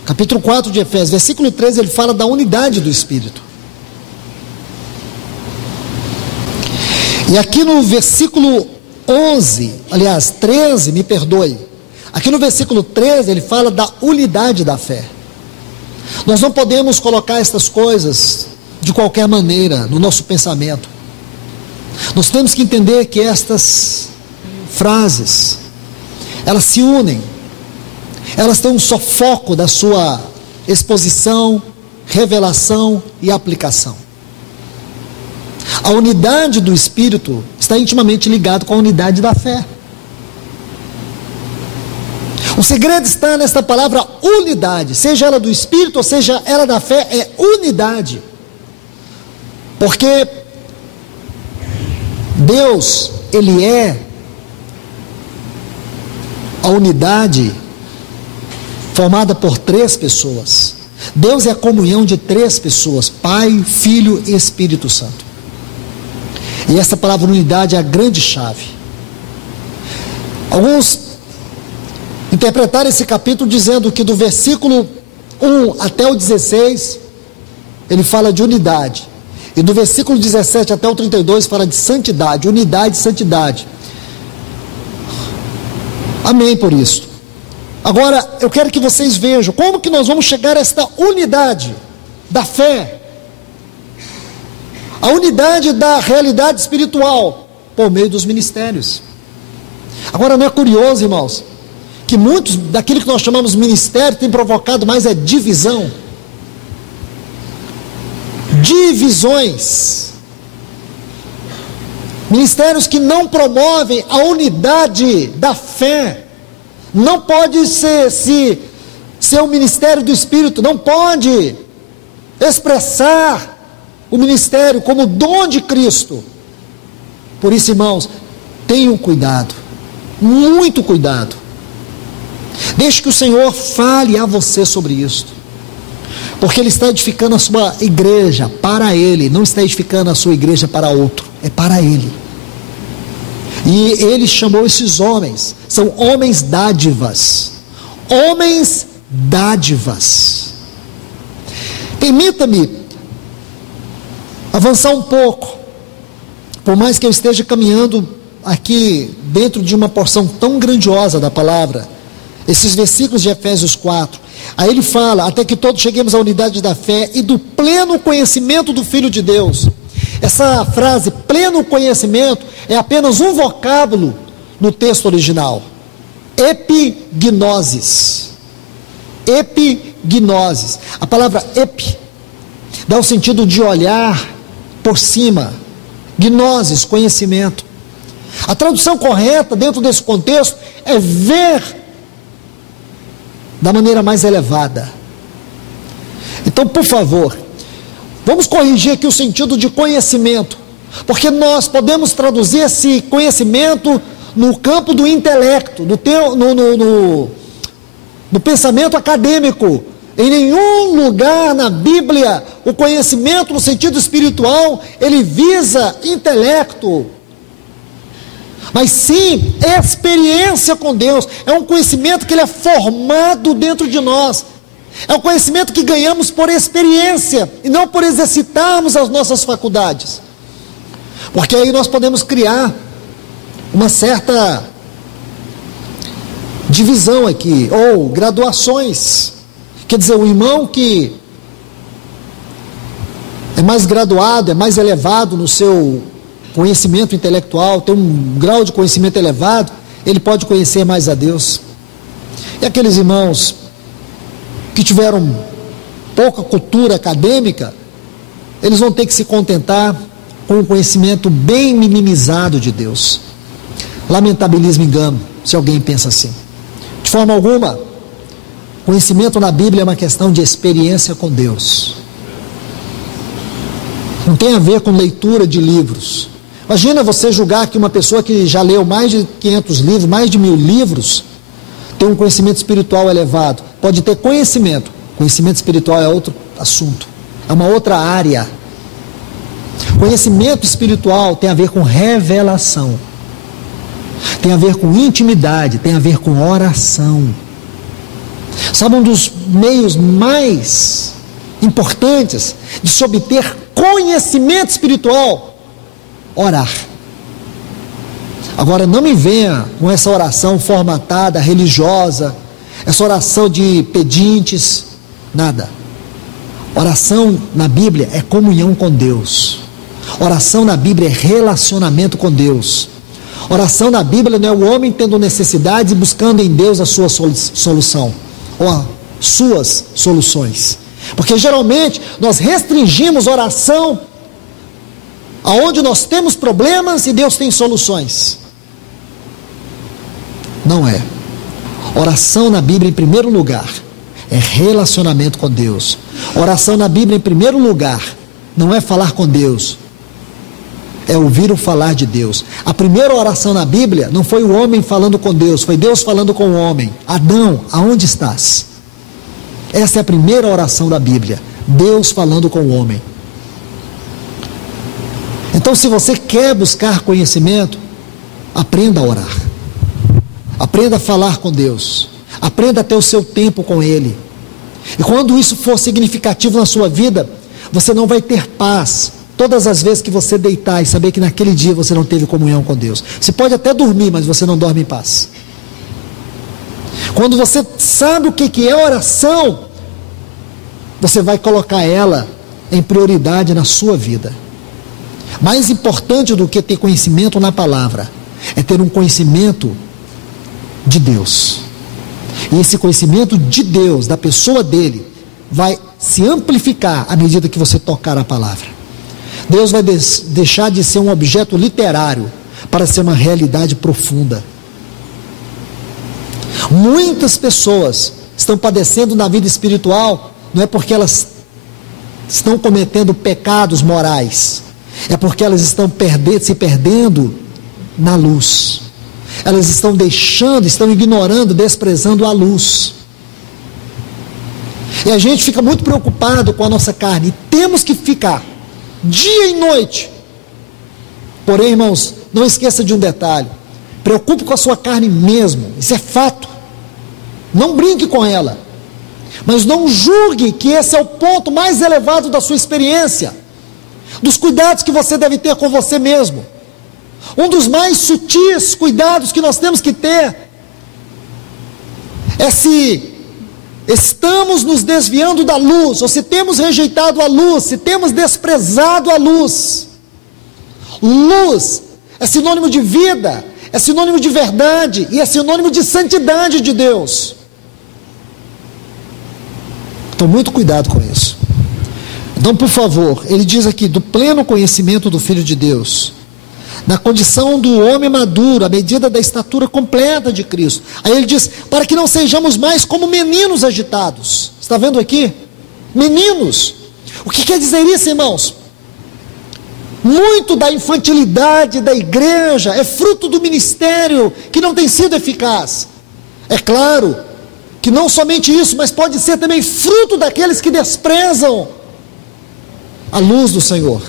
capítulo 4 de Efésios, versículo 3, ele fala da unidade do Espírito. E aqui no versículo 11, aliás, 13, me perdoe. Aqui no versículo 13, ele fala da unidade da fé. Nós não podemos colocar estas coisas de qualquer maneira no nosso pensamento. Nós temos que entender que estas frases, elas se unem, elas têm um só foco da sua exposição, revelação e aplicação. A unidade do Espírito está intimamente ligada com a unidade da fé. O segredo está nesta palavra unidade, seja ela do Espírito ou seja ela da fé, é unidade. Porque Deus, Ele é a unidade formada por 3 pessoas. Deus é a comunhão de 3 pessoas: Pai, Filho e Espírito Santo. E essa palavra unidade é a grande chave. Alguns interpretaram esse capítulo dizendo que do versículo 1 até o 16, ele fala de unidade. E do versículo 17 até o 32 fala de santidade, unidade e santidade. Amém por isso. Agora, eu quero que vocês vejam como que nós vamos chegar a esta unidade da fé, a unidade da realidade espiritual, por meio dos ministérios. Agora, não é curioso, irmãos, que muitos daquilo que nós chamamos de ministério tem provocado mais é divisão, divisões, ministérios que não promovem a unidade da fé. Não pode ser o ministério do Espírito, não pode expressar o ministério como dom de Cristo. Por isso, irmãos, tenham cuidado, muito cuidado. Deixe que o Senhor fale a você sobre isso, porque Ele está edificando a sua igreja para Ele, não está edificando a sua igreja para outro, é para Ele. E Ele chamou esses homens, são homens dádivas, homens dádivas. Permita-me avançar um pouco, por mais que eu esteja caminhando aqui dentro de uma porção tão grandiosa da palavra, esses versículos de Efésios 4, aí ele fala, até que todos cheguemos à unidade da fé e do pleno conhecimento do Filho de Deus. Essa frase, pleno conhecimento, é apenas um vocábulo no texto original. Epignosis. Epignosis. A palavra epi dá o sentido de olhar por cima. Gnosis, conhecimento. A tradução correta dentro desse contexto é ver da maneira mais elevada. Então, por favor, vamos corrigir aqui o sentido de conhecimento, porque nós podemos traduzir esse conhecimento no campo do intelecto, no pensamento acadêmico. Em nenhum lugar na Bíblia o conhecimento no sentido espiritual ele visa intelecto, mas sim experiência com Deus. É um conhecimento que ele é formado dentro de nós. É um conhecimento que ganhamos por experiência e não por exercitarmos as nossas faculdades. Porque aí nós podemos criar uma certa divisão aqui, ou graduações. Quer dizer, o irmão que é mais graduado, é mais elevado no seu conhecimento intelectual, tem um grau de conhecimento elevado, ele pode conhecer mais a Deus. E aqueles irmãos que tiveram pouca cultura acadêmica, eles vão ter que se contentar com um conhecimento bem minimizado de Deus. Lamentabilíssimo engano, se alguém pensa assim. De forma alguma, conhecimento na Bíblia é uma questão de experiência com Deus. Não tem a ver com leitura de livros. Imagina você julgar que uma pessoa que já leu mais de 500 livros, mais de 1000 livros, tem um conhecimento espiritual elevado. Pode ter conhecimento. Conhecimento espiritual é outro assunto. É uma outra área. Conhecimento espiritual tem a ver com revelação. Tem a ver com intimidade. Tem a ver com oração. Sabe, um dos meios mais importantes de se obter conhecimento espiritual? Orar. Agora, não me venha com essa oração formatada, religiosa, essa oração de pedintes, nada. Oração na Bíblia é comunhão com Deus. Oração na Bíblia é relacionamento com Deus. Oração na Bíblia não é o homem tendo necessidades e buscando em Deus a sua solução, ou as suas soluções. Porque geralmente nós restringimos oração aonde nós temos problemas e Deus tem soluções. Não é. Oração na Bíblia, em primeiro lugar, é relacionamento com Deus. Oração na Bíblia, em primeiro lugar, não é falar com Deus, é ouvir o falar de Deus. A primeira oração na Bíblia não foi o homem falando com Deus, foi Deus falando com o homem. Adão, aonde estás? Essa é a primeira oração da Bíblia, Deus falando com o homem. Então, se você quer buscar conhecimento, aprenda a orar, aprenda a falar com Deus, aprenda a ter o seu tempo com Ele. E quando isso for significativo na sua vida, você não vai ter paz todas as vezes que você deitar e saber que naquele dia você não teve comunhão com Deus. Você pode até dormir, mas você não dorme em paz. Quando você sabe o que é oração, você vai colocar ela em prioridade na sua vida. Mais importante do que ter conhecimento na palavra é ter um conhecimento de Deus. E esse conhecimento de Deus, da pessoa dele, vai se amplificar à medida que você tocar a palavra. Deus vai deixar de ser um objeto literário para ser uma realidade profunda. Muitas pessoas estão padecendo na vida espiritual, não é porque elas estão cometendo pecados morais, é porque elas estão se perdendo na luz. Elas estão estão ignorando, desprezando a luz. E a gente fica muito preocupado com a nossa carne, e temos que ficar dia e noite. Porém, irmãos, não esqueça de um detalhe: preocupe com a sua carne mesmo, isso é fato. Não brinque com ela, mas não julgue que esse é o ponto mais elevado da sua experiência, dos cuidados que você deve ter com você mesmo. Um dos mais sutis cuidados que nós temos que ter é se estamos nos desviando da luz, ou se temos rejeitado a luz, se temos desprezado a luz. Luz é sinônimo de vida, é sinônimo de verdade e é sinônimo de santidade de Deus. Então, muito cuidado com isso. Então, por favor, ele diz aqui, do pleno conhecimento do Filho de Deus, na condição do homem maduro, à medida da estatura completa de Cristo. Aí ele diz, para que não sejamos mais como meninos agitados. Está vendo aqui? Meninos. O que quer dizer isso, irmãos? Muito da infantilidade da igreja é fruto do ministério que não tem sido eficaz. É claro que não somente isso, mas pode ser também fruto daqueles que desprezam a luz do Senhor.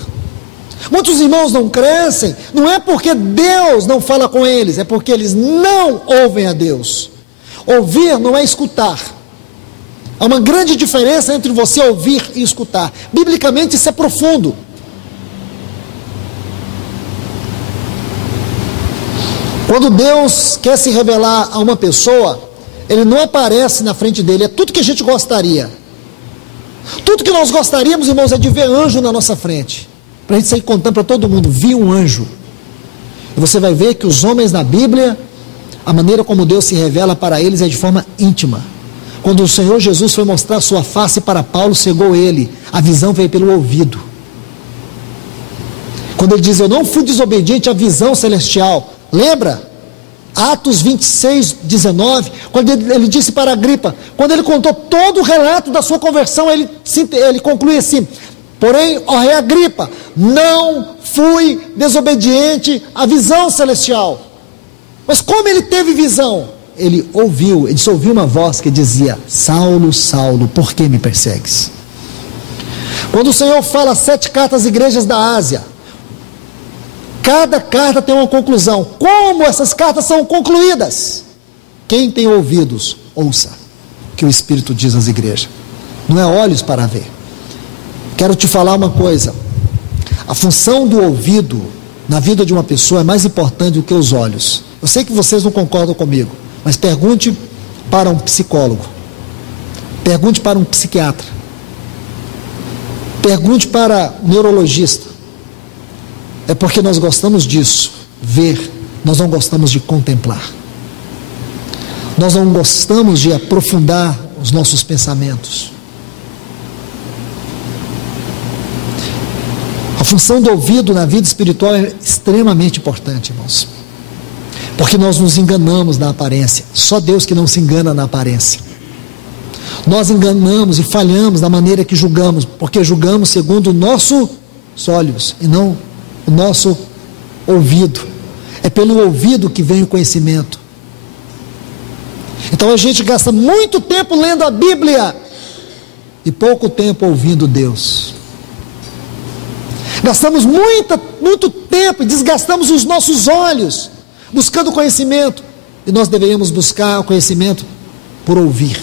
Muitos irmãos não crescem, não é porque Deus não fala com eles, é porque eles não ouvem a Deus. Ouvir não é escutar. Há uma grande diferença entre você ouvir e escutar. Biblicamente isso é profundo. Quando Deus quer se revelar a uma pessoa, Ele não aparece na frente dele, é tudo que a gente gostaria. Tudo que nós gostaríamos, irmãos, é de ver anjo na nossa frente. Para a gente sair contando para todo mundo, vi um anjo. E você vai ver que os homens na Bíblia, a maneira como Deus se revela para eles é de forma íntima. Quando o Senhor Jesus foi mostrar sua face para Paulo, cegou ele, a visão veio pelo ouvido. Quando ele diz, eu não fui desobediente à visão celestial, lembra? Atos 26, 19, quando ele disse para Agripa, quando ele contou todo o relato da sua conversão, ele conclui assim, porém, ó rei Agripa, não fui desobediente à visão celestial. Mas como ele teve visão? Ele disse, ouviu uma voz que dizia, Saulo, Saulo, por que me persegues? Quando o Senhor fala 7 cartas às igrejas da Ásia, cada carta tem uma conclusão. Como essas cartas são concluídas? Quem tem ouvidos, ouça o que o Espírito diz às igrejas. Não é olhos para ver. Quero te falar uma coisa. A função do ouvido na vida de uma pessoa é mais importante do que os olhos. Eu sei que vocês não concordam comigo, mas pergunte para um psicólogo. Pergunte para um psiquiatra. Pergunte para um neurologista. É porque nós gostamos disso, ver, nós não gostamos de contemplar. Nós não gostamos de aprofundar os nossos pensamentos. A função do ouvido na vida espiritual é extremamente importante, irmãos. Porque nós nos enganamos na aparência. Só Deus que não se engana na aparência. Nós enganamos e falhamos na maneira que julgamos, porque julgamos segundo os nossos olhos e não o nosso ouvido. É pelo ouvido que vem o conhecimento. Então a gente gasta muito tempo lendo a Bíblia, e pouco tempo ouvindo Deus. Gastamos muito tempo e desgastamos os nossos olhos buscando conhecimento, e nós deveríamos buscar o conhecimento por ouvir.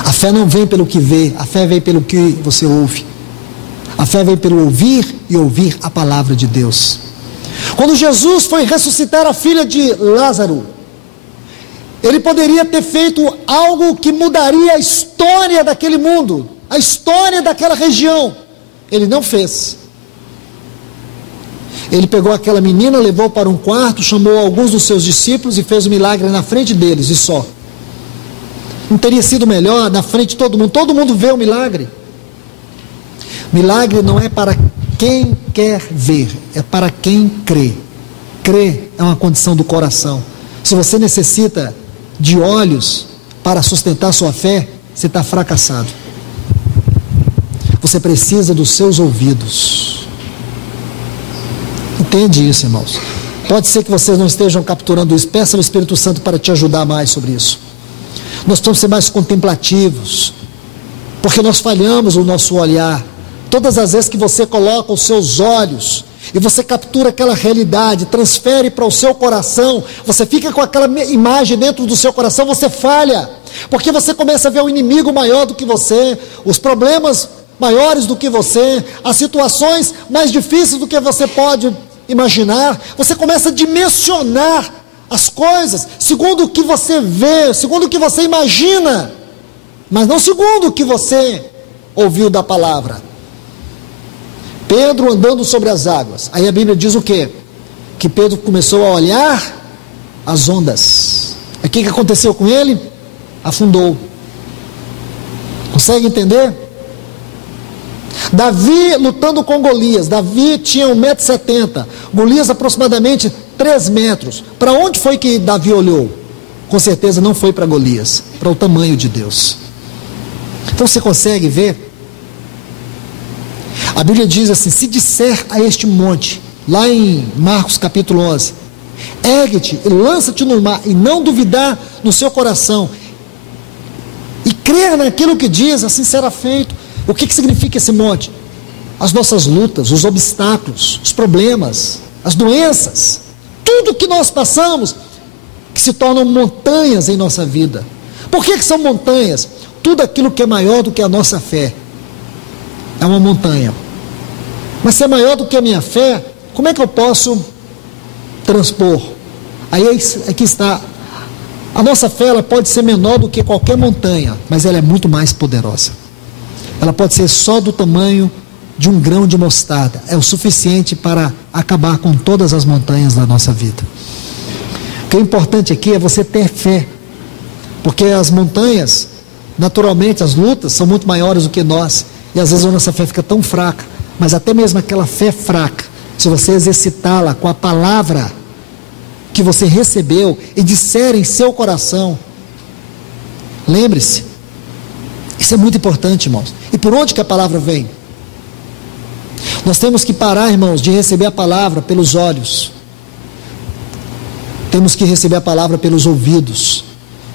A fé não vem pelo que vê, a fé vem pelo que você ouve. A fé vem pelo ouvir e ouvir a palavra de Deus. Quando Jesus foi ressuscitar a filha de Lázaro, ele poderia ter feito algo que mudaria a história daquele mundo, a história daquela região. Ele não fez. Ele pegou aquela menina, levou para um quarto, chamou alguns dos seus discípulos e fez o milagre na frente deles, e só. Não teria sido melhor na frente de todo mundo vê o milagre? Milagre não é para quem quer ver, é para quem crê. Crer é uma condição do coração. Se você necessita de olhos para sustentar sua fé, você está fracassado. Você precisa dos seus ouvidos. Entende isso, irmãos? Pode ser que vocês não estejam capturando isso. Peça ao Espírito Santo para te ajudar mais sobre isso. Nós precisamos ser mais contemplativos, porque nós falhamos o nosso olhar. Todas as vezes que você coloca os seus olhos e você captura aquela realidade, transfere para o seu coração, você fica com aquela imagem dentro do seu coração, você falha, porque você começa a ver o inimigo maior do que você, os problemas maiores do que você, as situações mais difíceis do que você pode imaginar. Você começa a dimensionar as coisas segundo o que você vê, segundo o que você imagina, mas não segundo o que você ouviu da palavra. Pedro andando sobre as águas, aí a Bíblia diz o quê? Que Pedro começou a olhar as ondas. O que aconteceu com ele? Afundou. Consegue entender? Davi lutando com Golias. Davi tinha 1,70 m, Golias aproximadamente 3 metros. Para onde foi que Davi olhou? Com certeza não foi para Golias, para o tamanho de Deus. Então você consegue ver? A Bíblia diz assim: se disser a este monte, lá em Marcos capítulo 11, ergue-te e lança-te no mar, e não duvidar no seu coração, e crer naquilo que diz, assim será feito. O que significa esse monte? As nossas lutas, os obstáculos, os problemas, as doenças, tudo que nós passamos, que se tornam montanhas em nossa vida. Por que são montanhas? Tudo aquilo que é maior do que a nossa fé é uma montanha. Mas se é maior do que a minha fé, como é que eu posso transpor? Aí aqui está. A nossa fé, ela pode ser menor do que qualquer montanha, mas ela é muito mais poderosa. Ela pode ser só do tamanho de um grão de mostarda. É o suficiente para acabar com todas as montanhas da nossa vida. O que é importante aqui é você ter fé, porque as montanhas, naturalmente, as lutas são muito maiores do que nós, e às vezes a nossa fé fica tão fraca. Mas até mesmo aquela fé fraca, se você exercitá-la com a palavra que você recebeu e disser em seu coração, lembre-se, isso é muito importante, irmãos. E por onde que a palavra vem? Nós temos que parar, irmãos, de receber a palavra pelos olhos. Temos que receber a palavra pelos ouvidos.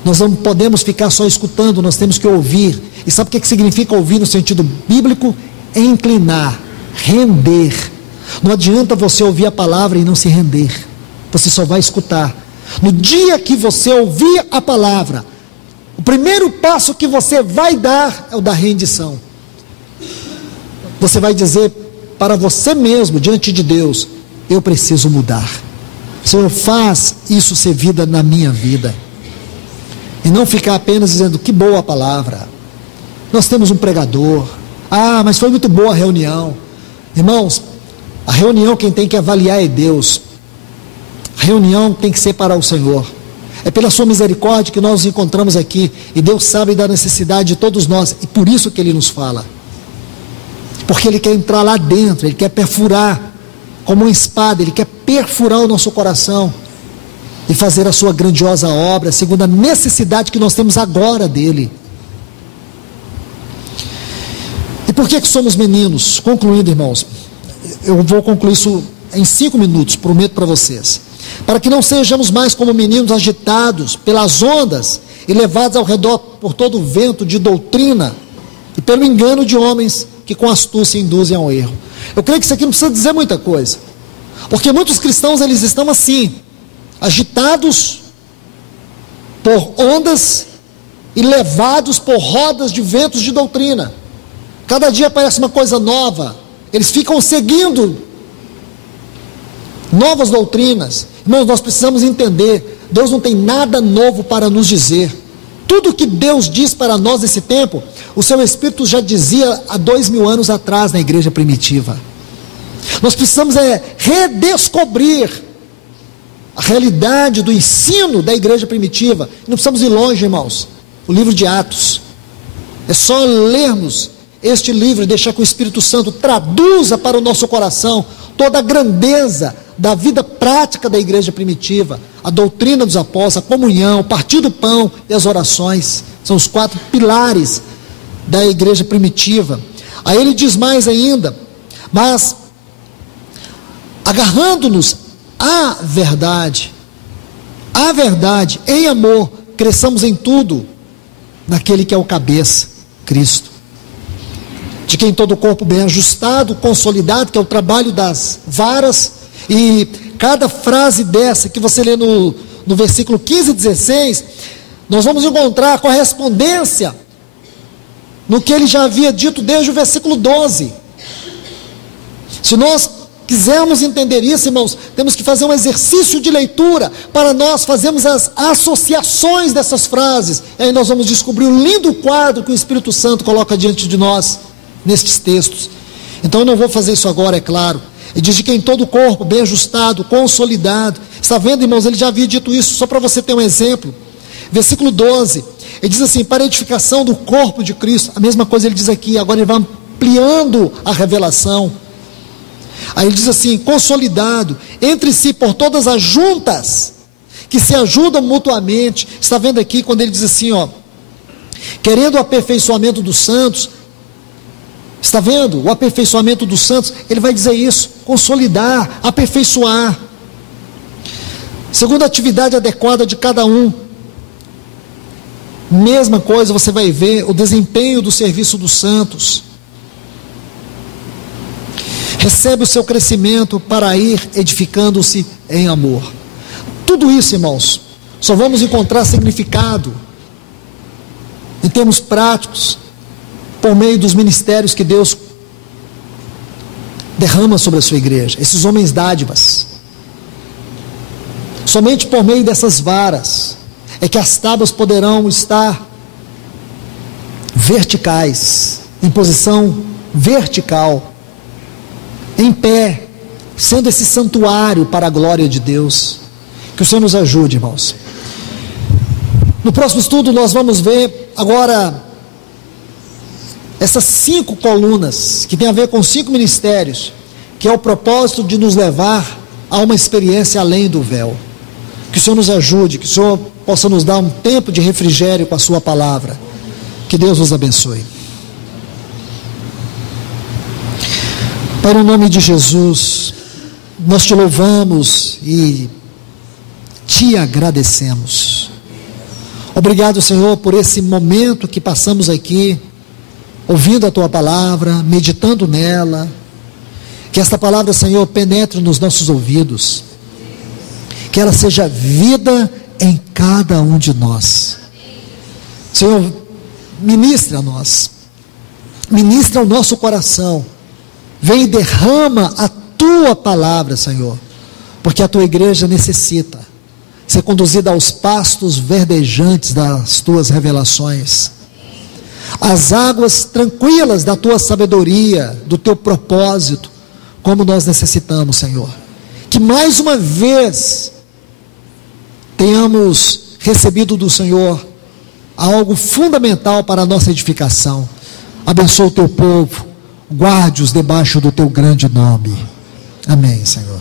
Nós não podemos ficar só escutando, nós temos que ouvir. E sabe o que significa ouvir no sentido bíblico? Inclinar, render. Não adianta você ouvir a palavra e não se render. Você só vai escutar. No dia que você ouvir a palavra, o primeiro passo que você vai dar é o da rendição. Você vai dizer para você mesmo, diante de Deus: eu preciso mudar. Senhor, faz isso ser vida na minha vida. E não ficar apenas dizendo: que boa palavra, nós temos um pregador, mas foi muito boa a reunião. Irmãos, a reunião quem tem que avaliar é Deus. A reunião tem que ser para o Senhor. É pela sua misericórdia que nós nos encontramos aqui, e Deus sabe da necessidade de todos nós, e por isso que Ele nos fala, porque Ele quer entrar lá dentro, Ele quer perfurar como uma espada, Ele quer perfurar o nosso coração e fazer a sua grandiosa obra segundo a necessidade que nós temos agora dEle. E por que somos meninos? Concluindo, irmãos, eu vou concluir isso em 5 minutos, prometo para vocês. para que não sejamos mais como meninos agitados pelas ondas e levados ao redor por todo o vento de doutrina e pelo engano de homens que com astúcia induzem ao erro. Eu creio que isso aqui não precisa dizer muita coisa, porque muitos cristãos, eles estão assim, agitados por ondas e levados por rodas de ventos de doutrina. Cada dia aparece uma coisa nova, eles ficam seguindo novas doutrinas. Irmãos, nós precisamos entender, Deus não tem nada novo para nos dizer. Tudo que Deus diz para nós nesse tempo, o seu Espírito já dizia há 2000 anos atrás na igreja primitiva. Nós precisamos redescobrir a realidade do ensino da igreja primitiva. Não precisamos ir longe, irmãos. O livro de Atos, é só lermos este livro e deixar que o Espírito Santo traduza para o nosso coração toda a grandeza da vida prática da igreja primitiva, a doutrina dos apóstolos, a comunhão, o partir do pão e as orações. São os 4 pilares da igreja primitiva. Aí ele diz mais ainda: mas agarrando-nos à verdade, em amor, cresçamos em tudo naquele que é o cabeça, Cristo, de quem todo o corpo bem ajustado, consolidado, que é o trabalho das varas. E cada frase dessa que você lê no versículo 15 e 16, nós vamos encontrar a correspondência no que ele já havia dito desde o versículo 12. Se nós quisermos entender isso, irmãos, temos que fazer um exercício de leitura para nós fazermos as associações dessas frases, e aí nós vamos descobrir o lindo quadro que o Espírito Santo coloca diante de nós nestes textos. Então eu não vou fazer isso agora, é claro. Ele diz de que em todo o corpo, bem ajustado, consolidado. Está vendo, irmãos? Ele já havia dito isso, só para você ter um exemplo. Versículo 12, ele diz assim: para a edificação do corpo de Cristo. A mesma coisa ele diz aqui, agora ele vai ampliando a revelação. Aí ele diz assim: consolidado entre si por todas as juntas que se ajudam mutuamente. Está vendo aqui quando ele diz assim, ó, querendo o aperfeiçoamento dos santos. Está vendo? O aperfeiçoamento dos santos, ele vai dizer isso: consolidar, aperfeiçoar. Segundo a atividade adequada de cada um. Mesma coisa, você vai ver o desempenho do serviço dos santos. Recebe o seu crescimento para ir edificando-se em amor. Tudo isso, irmãos, só vamos encontrar significado em termos práticos por meio dos ministérios que Deus derrama sobre a sua igreja, esses homens dádivas. Somente por meio dessas varas é que as tábuas poderão estar verticais, em posição vertical, em pé, sendo esse santuário para a glória de Deus. Que o Senhor nos ajude, irmãos. No próximo estudo nós vamos ver agora essas 5 colunas, que tem a ver com 5 ministérios, que é o propósito de nos levar a uma experiência além do véu. Que o Senhor nos ajude, que o Senhor possa nos dar um tempo de refrigério com a sua palavra. Que Deus nos abençoe. Pai, no nome de Jesus, nós te louvamos e te agradecemos. Obrigado, Senhor, por esse momento que passamos aqui, ouvindo a tua palavra, meditando nela. Que esta palavra, Senhor, penetre nos nossos ouvidos, que ela seja vida em cada um de nós. Senhor, ministra a nós, ministra ao nosso coração, vem e derrama a tua palavra, Senhor, porque a tua igreja necessita ser conduzida aos pastos verdejantes das tuas revelações, as águas tranquilas da tua sabedoria, do teu propósito, como nós necessitamos, Senhor. Que mais uma vez tenhamos recebido do Senhor algo fundamental para a nossa edificação. Abençoa o teu povo, guarde-os debaixo do teu grande nome. Amém, Senhor.